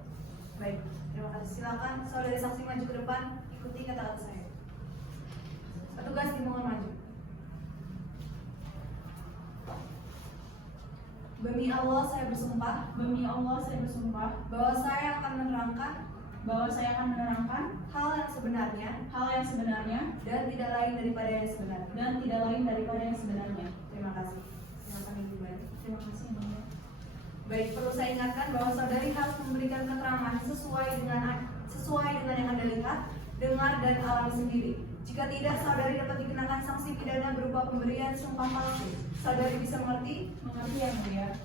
Baik, terima kasih. Silakan saudari saksi maju ke depan, ikuti kata-kata saya. Petugas dimohon maju. Demi Allah saya bersumpah Demi Allah saya bersumpah bahwa saya akan menerangkan bahwa saya akan menerangkan hal yang sebenarnya hal yang sebenarnya dan tidak lain daripada yang sebenarnya. dan tidak lain daripada yang sebenarnya. Terima kasih. Silakan Ibu Bari. Terima kasih Yang Mulia. Baik, perlu saya ingatkan bahwa saudari harus memberikan keterangan sesuai dengan yang Anda lihat, dengar dan alami sendiri. Jika tidak, saudari dapat dikenakan sanksi pidana berupa pemberian sumpah palsu. Saudari bisa mengerti? Mengerti Yang Mulia.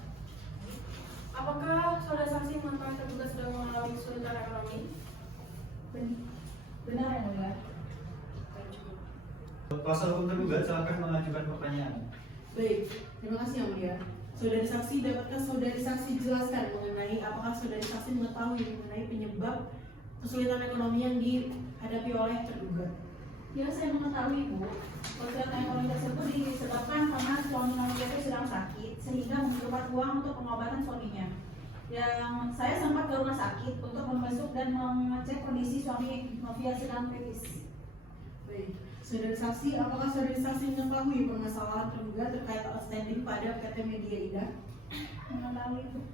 Apakah saudara saksi mengetahui tergugat sedang mengalami kesulitan ekonomi? Benar Yang Mulia. Kuasa hukum tergugat silakan mengajukan pertanyaan. Baik, terima kasih Yang Mulia. Saudari saksi, dapatkah saudari saksi jelaskan mengenai apakah saudari saksi mengetahui mengenai penyebab kesulitan ekonomi yang dihadapi oleh tergugat? Ya, saya mengetahui Bu, kesulitan ekonomi tersebut disebabkan karena suami Novia itu sedang sakit sehingga memerlukan uang untuk pengobatan suaminya. Yang saya sempat ke rumah sakit untuk membesuk dan mengecek kondisi suami Novia sedang kritis. Baik, saudari saksi, apakah saudari saksi mengetahui permasalahan tergugat terkait outstanding pada PT Media Indah? Mengetahui Bu.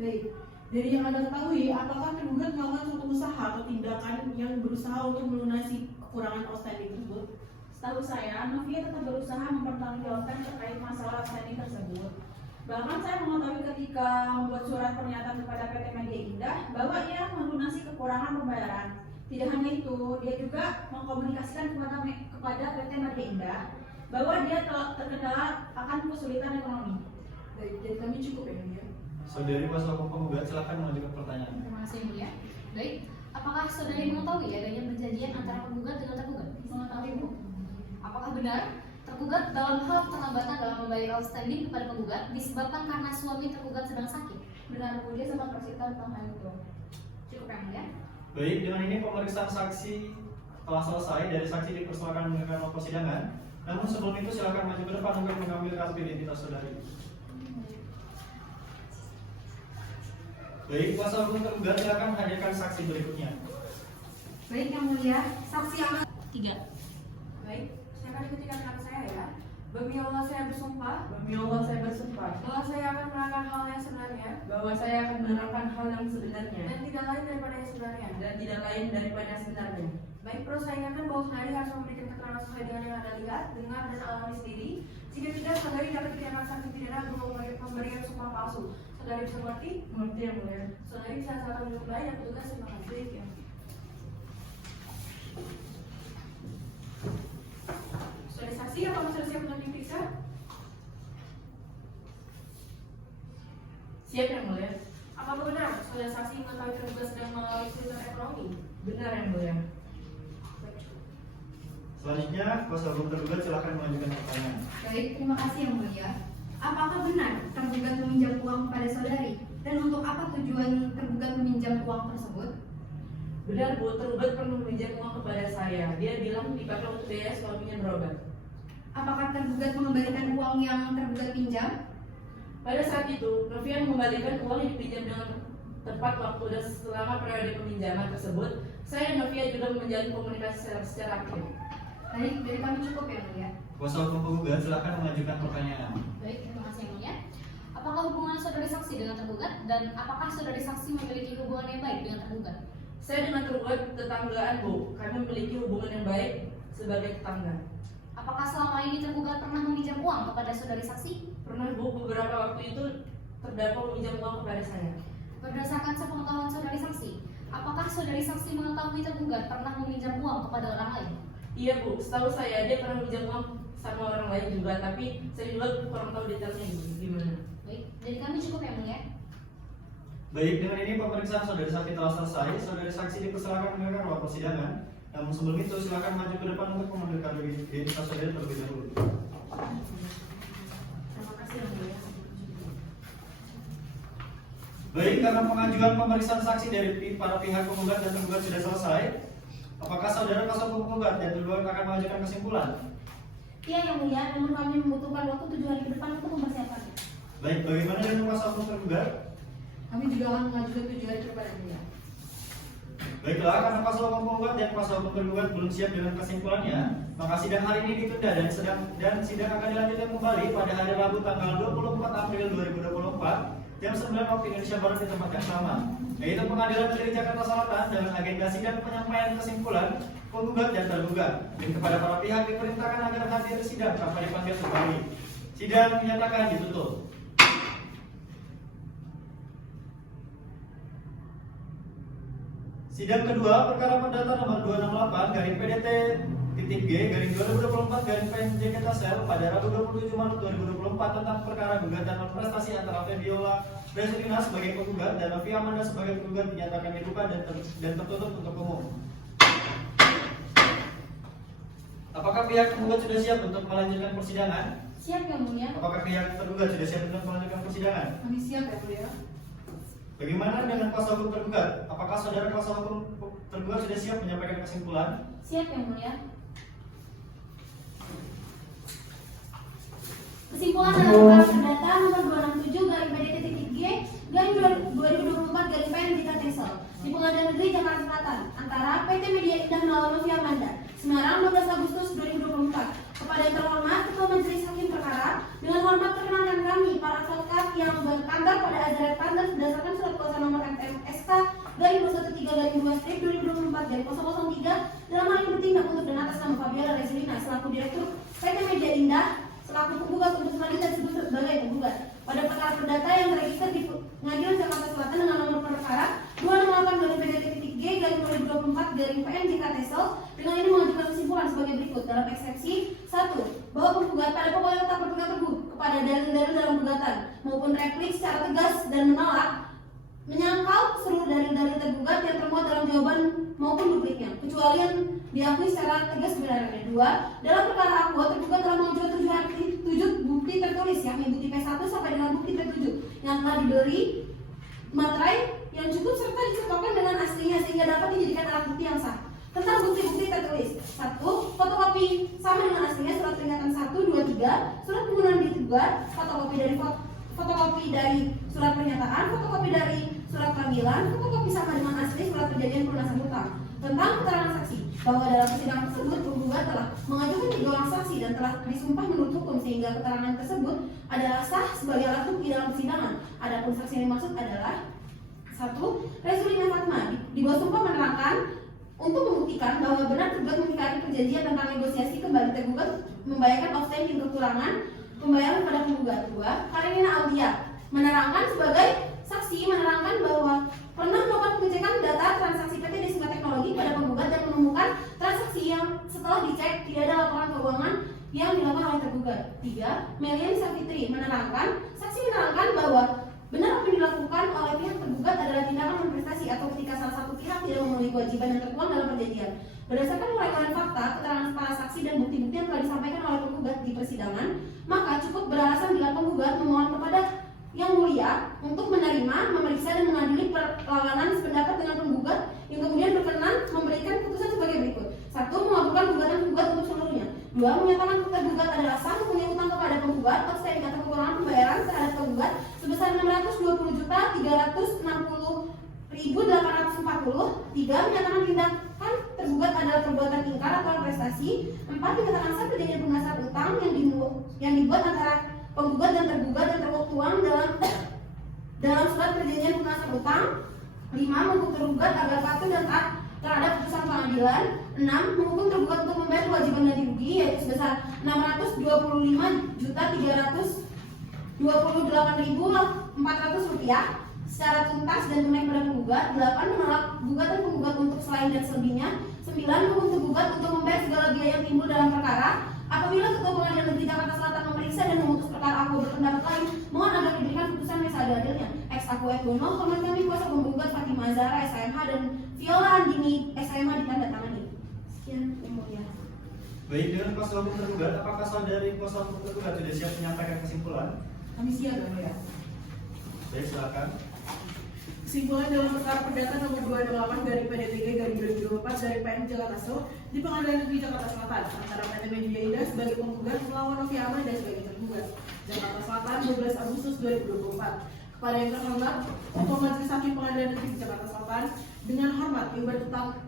Baik, dari yang Anda ketahui, apakah tergugat melakukan suatu usaha atau tindakan yang berusaha untuk melunasi kekurangan outstanding tersebut? Setahu saya, Novia tetap berusaha mempertanggungjawabkan terkait masalah outstanding tersebut. Bahkan saya mengetahui ketika membuat surat pernyataan kepada PT Media Indah bahwa ia melunasi kekurangan pembayaran. Tidak hanya itu, dia juga mengkomunikasikan kepada PT Media Indah bahwa dia terkendala akan kesulitan ekonomi. Jadi kami cukup ya Mulia. Saudari kuasa hukum penggugat silakan mengajukan pertanyaan. Terima kasih yang mulia. Baik, apakah saudari mengetahui adanya perjanjian antara penggugat dengan tergugat? Mengetahui Bu. Apakah benar tergugat dalam hal keterlambatan dalam membayar outstanding kepada penggugat disebabkan karena suami tergugat sedang sakit? Benar Bu, dia sempat bercerita tentang hal itu. Cukup yang mulia. Baik, dengan ini pemeriksaan saksi telah selesai. Dari saksi dipersilakan mendengarkan persidangan. Namun sebelum itu silakan maju ke depan untuk mengambil kartu identitas saudari. Baik, kuasa hukum tergugat silakan hadirkan saksi berikutnya. Baik yang mulia, saksi yang 3. Baik, saya akan ikuti kata saya ya. Demi Allah saya bersumpah Demi Allah saya bersumpah bahwa saya akan menerangkan hal yang sebenarnya bahwa saya akan menerangkan hal yang sebenarnya dan tidak lain daripada yang sebenarnya. dan tidak lain daripada yang sebenarnya. Baik, perlu saya ingatkan bahwa saudari harus memberikan keterangan sesuai dengan yang Anda lihat, dengar, dan alami sendiri. Jika tidak, saudari dapat dikenakan sanksi pidana berupa pemberian sumpah palsu. Saudari bisa mengerti? Mengerti yang mulia. Saudari bisa silakan duduk kembali dan petugas terima kasih. Ya. Saudari saksi, apakah sudah siap untuk diperiksa? Siap yang mulia. Apakah benar saudara saksi mengetahui tergugat sedang mengalami kesulitan ekonomi? Benar yang mulia. Selanjutnya, kuasa hukum tergugat silakan mengajukan pertanyaan. Baik, terima kasih yang mulia. Apakah benar tergugat meminjam uang kepada saudari? Dan untuk apa tujuan tergugat meminjam uang tersebut? Benar Bu, tergugat pernah meminjam uang kepada saya. Dia bilang dipakai untuk biaya suaminya berobat. Apakah tergugat mengembalikan uang yang tergugat pinjam? Pada saat itu, Novian mengembalikan uang yang dipinjam dengan tepat waktu dan selama periode peminjaman tersebut, saya dan Novia juga menjalin komunikasi secara aktif. Baik, dari kami cukup ya mulia. Kuasa hukum penggugat silakan mengajukan pertanyaan. Baik, terima kasih yang mulia. Apakah hubungan saudari saksi dengan tergugat dan apakah saudari saksi memiliki hubungan yang baik dengan tergugat? Saya dengan tergugat tetanggaan Bu, kami memiliki hubungan yang baik sebagai tetangga. Apakah selama ini tergugat pernah meminjam uang kepada saudari saksi? Pernah Bu, beberapa waktu itu terdakwa meminjam uang kepada saya. Berdasarkan sepengetahuan saudari saksi, apakah saudari saksi mengetahui tergugat pernah meminjam uang kepada orang lain? Iya Bu, setahu saya dia pernah meminjam uang sama orang lain juga, tapi saya juga kurang tahu detailnya gimana. Baik, dari kami cukup ya mulia. Baik, dengan ini pemeriksaan saudari saksi telah selesai. Saudari saksi dipersilakan mendengarkan ruang persidangan. Namun sebelum itu silakan maju ke depan untuk mengambil identitas saudari terlebih dahulu. Terima kasih yang mulia. Baik, karena pengajuan pemeriksaan saksi dari para pihak penggugat dan tergugat sudah selesai, apakah saudara kuasa hukum penggugat dan tergugat akan mengajukan kesimpulan? Iya yang mulia, namun kami membutuhkan waktu 7 hari ke depan untuk mempersiapkannya. Baik, bagaimana dengan kuasa hukum tergugat? Kami juga akan mengajukan 7 hari ke depan yang mulia. Baiklah, karena kuasa hukum penggugat dan kuasa hukum tergugat belum siap dengan kesimpulannya, maka sidang hari ini ditunda dan sidang akan dilanjutkan kembali pada hari Rabu tanggal 24 April 2024 jam 9 waktu Indonesia Barat di tempat yang sama, yaitu Pengadilan Negeri Jakarta Selatan dengan agenda sidang penyampaian kesimpulan penggugat dan tergugat. Dan kepada para pihak diperintahkan agar hadir sidang tanpa dipanggil kembali. Sidang dinyatakan ditutup. Sidang kedua perkara perdata nomor 268 garing PDT titik G garing 2024 garing PNJ Sel pada Rabu 27 Maret 2024 tentang perkara gugatan non prestasi antara Febiola Resulina sebagai penggugat dan Novia Amanda sebagai penggugat dinyatakan dibuka dan tertutup untuk umum. Apakah pihak penggugat sudah siap untuk melanjutkan persidangan? Siap yang mulia. Apakah pihak tergugat sudah siap untuk melanjutkan persidangan? Kami siap ya mulia. Bagaimana dengan kuasa hukum tergugat? Apakah saudara kuasa hukum tergugat sudah siap menyampaikan kesimpulan? Siap yang mulia. Kesimpulan dalam perkara perdata nomor 267 garing PDT.G garing 2024 garing PN Dita Tesel di Pengadilan Negeri Jakarta Selatan antara PT Media Indah melawan Novia Amanda Semarang 12 Agustus 2024. Kepada yang terhormat Ketua Majelis Hakim Perkara, dengan hormat perkenalkan kami para advokat yang berkantor pada Azarat Pantas berdasarkan surat kuasa nomor MMSK garing 213/2/2024 garing 003 dalam hal ini bertindak untuk dan atas nama Fabiola Resulina selaku Direktur PT Media Indah selaku penggugat untuk selanjutnya disebut sebagai penggugat pada perkara Tesel dengan ini mengajukan kesimpulan sebagai berikut dalam eksepsi 1. Bahwa penggugat pada pokoknya tetap berpegang teguh kepada dalil-dalil dalam gugatan maupun replik secara tegas dan menolak menyangkal seluruh dalil-dalil tergugat yang termuat dalam jawaban maupun dupliknya, kecuali yang diakui secara tegas kebenarannya. 2. Dalam perkara aqua, tergugat telah mengajukan 7 bukti tertulis, yakni bukti P1 sampai dengan bukti P7 yang telah diberi materai yang cukup serta disertakan dengan aslinya sehingga dapat dijadikan alat bukti yang sah. Tentang bukti-bukti tertulis: 1. Fotokopi sama dengan aslinya surat peringatan 1, 2, 3, surat penggunaan ditergugat, fotokopi dari surat pernyataan, fotokopi dari surat panggilan, fotokopi sama dengan asli surat perjanjian pelunasan hutang. Tentang keterangan saksi, bahwa dalam persidangan tersebut penggugat telah mengajukan 3 orang saksi dan telah disumpah menurut hukum sehingga keterangan tersebut adalah sah sebagai alat bukti dalam persidangan. Adapun saksi yang dimaksud adalah 1. Resulina Fatma di bawah sumpah menerangkan untuk membuktikan bahwa benar tergugat mengingkari perjanjian tentang negosiasi kembali tergugat membayarkan outstanding kekurangan pembayaran pada penggugat. 2. Karenina Aulia menerangkan sebagai saksi menerangkan bahwa pernah melakukan pengecekan data transaksi PT Desima Teknologi pada penggugat dan menemukan transaksi yang setelah dicek tidak ada laporan keuangan yang dilakukan oleh tergugat. 3. Melian Savitri menerangkan bahwa benar apa yang dilakukan oleh pihak tergugat adalah tindakan non-prestasi atau ketika salah satu pihak tidak memenuhi kewajiban yang tertuang dalam perjanjian. Berdasarkan uraian fakta, keterangan para saksi dan bukti-bukti yang telah disampaikan oleh penggugat di persidangan, maka cukup beralasan bila penggugat memohon kepada Yang Mulia untuk menerima, memeriksa dan mengadili perlawanan sependapat dengan penggugat yang kemudian berkenan memberikan putusan sebagai berikut. 1. Mengabulkan gugatan penggugat untuk seluruhnya. 2. Menyatakan tergugat adalah sah mempunyai utang kepada penggugat outstanding atau kekurangan pembayaran terhadap penggugat sebesar 620.360.840. 3. Menyatakan tindakan tergugat adalah perbuatan ingkar atau prestasi. 4. Menyatakan sah perjanjian pelunasan utang yang dibuat antara penggugat dan tergugat dan tertuang dalam surat perjanjian pelunasan utang. 5. Menghukum tergugat agar patuh dan taat terhadap putusan pengadilan. 6. Menghukum tergugat untuk membayar kewajiban ganti rugi yaitu sebesar 625.328.400 rupiah secara tuntas dan tunai kepada penggugat. 8. Menolak gugatan penggugat untuk selain dan selebihnya. 9. Menghukum tergugat untuk membayar segala biaya yang timbul dalam perkara. Apabila Ketua Pengadilan Negeri Jakarta Selatan memeriksa dan memutus perkara aku berpendapat lain, mohon agar diberikan putusan yang seadil-adilnya. Ex aku Ebono, hormat kami kuasa penggugat Fatimah Zahra SMH dan Viola Andini SMH ditandatangani. Sekian yang mulia. Baik, dengan kuasa hukum tergugat, apakah saudari kuasa hukum tergugat sudah siap menyampaikan kesimpulan? Kami siap, Yang Mulia. Baik, silakan. Kesimpulan dalam perkara perdata nomor 28 dari PD3 garing 2024 dari PM Jakarta Selatan di Pengadilan Negeri Jakarta Selatan antara PT Media Indah sebagai penggugat melawan Novia Amanda sebagai tergugat. Jakarta Selatan 12 Agustus 2024. Kepada yang terhormat Ketua Majelis Hakim Pengadilan Negeri Jakarta Selatan, dengan hormat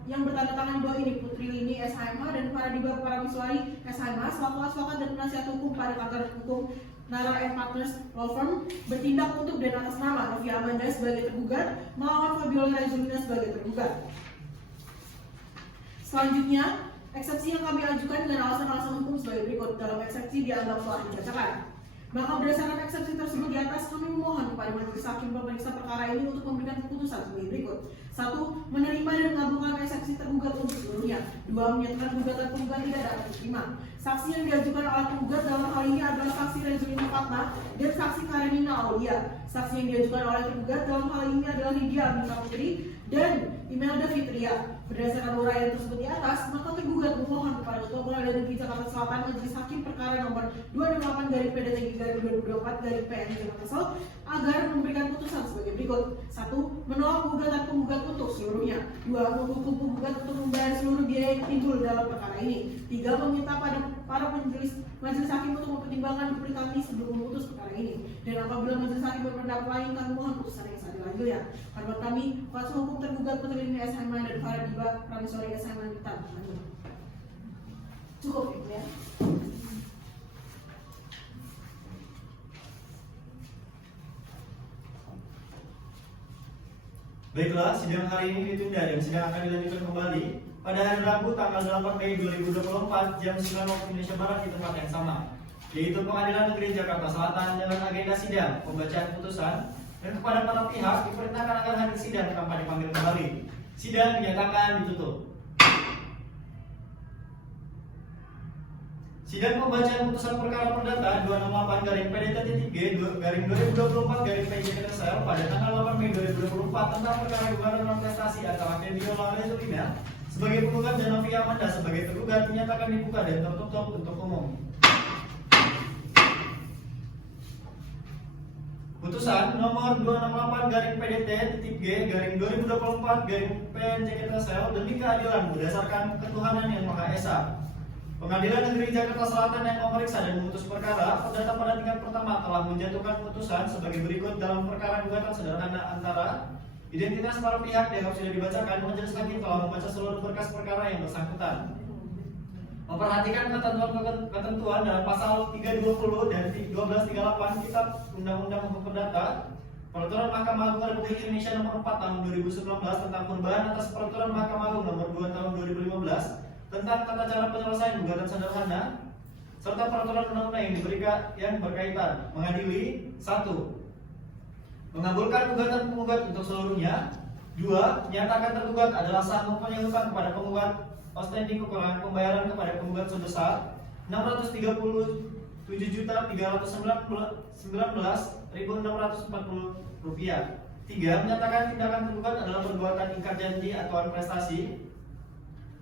yang bertanda tangan di bawah ini Putri Lini SHMH dan para Diba para Miswari SHMH selaku advokat dan penasihat hukum pada kantor hukum Nara & Partners Law Firm bertindak untuk dan atas nama Novia Amanda sebagai tergugat melawan Fabiola Rezulina sebagai tergugat. Selanjutnya, eksepsi yang kami ajukan dengan alasan-alasan hukum sebagai berikut. Dalam eksepsi dianggap telah dibacakan. Maka berdasarkan eksepsi tersebut di atas, kami memohon kepada majelis hakim pemeriksa perkara ini untuk memberikan keputusan sebagai berikut. 1. Menerima dan mengabulkan eksepsi tergugat untuk seluruhnya. 2. Menyatakan gugatan penggugat tidak dapat diterima. Saksi yang diajukan oleh penggugat dalam hal ini adalah saksi Rezulina Fatma dan saksi Karenina Aulia. Saksi yang diajukan oleh tergugat dalam hal ini adalah Lydia Aminta Putri dan Imelda Fitria. Berdasarkan uraian tersebut di atas, maka tergugat memohon kepada Ketua Pengadilan Negeri Jakarta Selatan Majelis Hakim Perkara nomor 28 dari PD3 garing 2024 dari PN Jakarta Selatan agar memberikan putusan sebagai berikut. 1. Menolak gugatan penggugat untuk seluruhnya. 2. Menghukum penggugat untuk membayar seluruh biaya yang timbul dalam perkara ini. 3. Meminta pada para majelis hakim untuk mempertimbangkan duplikasi sebelum memutus perkara ini. Dan apabila majelis hakim berpendapat lain, kami mohon putusan yang seadil-adilnya. Hormat kami, kuasa hukum tergugat Putri Lini SHMH dan para Diba Prameswari SHMH ditandatangani. Cukup ya. Baiklah, sidang hari ini ditunda dan sidang akan dilanjutkan kembali pada hari Rabu tanggal 8 Mei 2024 jam 9 waktu Indonesia Barat di tempat yang sama, yaitu Pengadilan Negeri Jakarta Selatan dengan agenda sidang, pembacaan putusan, dan kepada para pihak diperintahkan akan hadir sidang tanpa dipanggil kembali. Sidang dinyatakan ditutup. Sidang pembacaan putusan perkara perdata 268-PDT-G-2024-PJKSL pada tanggal 8 Mei 2024 tentang perkara gugatan non prestasi antara Fabiola Rezulina sebagai penggugat dan Novia Amanda sebagai tergugat dinyatakan dibuka dan tertutup untuk umum. Putusan nomor 268-PDT-G-2024-PNJKSL demi keadilan berdasarkan ketuhanan yang Maha Esa. Pengadilan Negeri Jakarta Selatan yang memeriksa dan memutus perkara perdata pada tingkat pertama telah menjatuhkan putusan sebagai berikut dalam perkara gugatan sederhana antara identitas para pihak dianggap sudah dibacakan. Majelis hakim telah membaca seluruh berkas perkara yang bersangkutan. Memperhatikan ketentuan dalam pasal 320 dan 1238 Kitab Undang-Undang Hukum Perdata, Peraturan Mahkamah Agung Republik Indonesia Nomor 4 Tahun 2019 tentang perubahan atas Peraturan Mahkamah Agung Nomor 2 Tahun 2015 tentang tata cara penyelesaian gugatan sederhana, serta peraturan undang-undang yang berkaitan mengadili 1. Mengabulkan gugatan penggugat untuk seluruhnya. 2. Menyatakan tergugat adalah sah mempunyai hutang kepada penggugat outstanding kekurangan pembayaran kepada penggugat sebesar Rp637.319.640. 3. Menyatakan tindakan tergugat adalah perbuatan ingkar janji atau prestasi.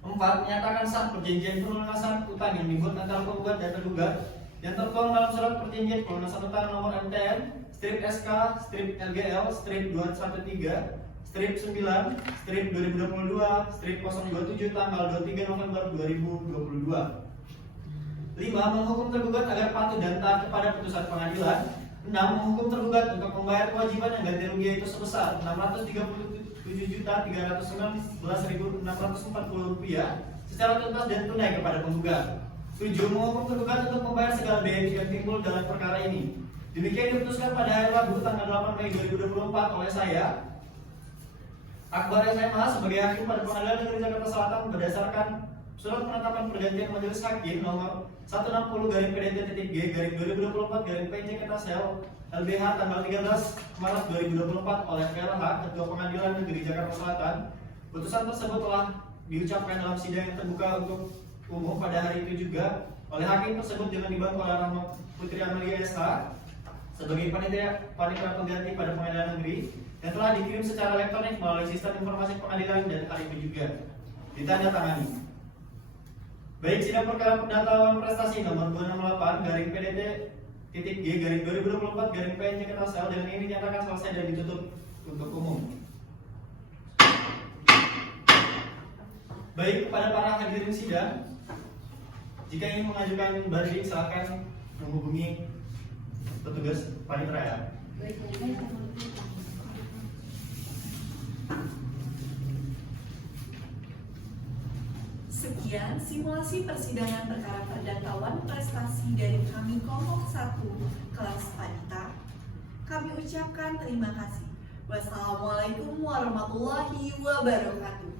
4. Menyatakan sah perjanjian pelunasan utang yang dibuat antara penggugat dan tergugat yang tertuang dalam surat perjanjian pelunasan utang nomor MTN strip SK strip LGL strip 213 strip 9 strip 2022 strip 027 tanggal 23 November 2022. 5. Menghukum tergugat agar patuh dan taat kepada putusan pengadilan. 6. Menghukum tergugat untuk membayar kewajiban yang ganti rugi itu sebesar Rp637.319.640 secara tuntas dan tunai kepada penggugat. 7. Menghukum tergugat untuk membayar segala biaya yang timbul dalam perkara ini. Demikian diputuskan pada hari Rabu tanggal 8 Mei 2024 oleh saya, Akbar SMA, sebagai hakim pada Pengadilan Negeri Jakarta Selatan berdasarkan Surat Penetapan Pergantian Majelis Hakim nomor 160-PDT-G-2024-PNJKSL LBH tanggal 13 Maret 2024 oleh PLH Ketua Pengadilan Negeri Jakarta Selatan. Putusan tersebut telah diucapkan dalam sidang yang terbuka untuk umum pada hari itu juga oleh hakim tersebut dengan dibantu oleh Rahma Putri Amelia SH sebagai panitia pengganti pada Pengadilan Negeri yang telah dikirim secara elektronik melalui sistem informasi pengadilan dan hari itu juga ditandatangani. Baik, sidang perkara perdata prestasi nomor 268-PDT-G-2024-PNJKSL dengan ini dinyatakan selesai dan ditutup untuk umum. Baik, kepada para hadirin sidang, jika ingin mengajukan banding silakan menghubungi petugas panitia. Sekian simulasi persidangan perkara perdata prestasi dari kami kelompok 1 kelas Panita. Kami ucapkan terima kasih. Wassalamualaikum warahmatullahi wabarakatuh.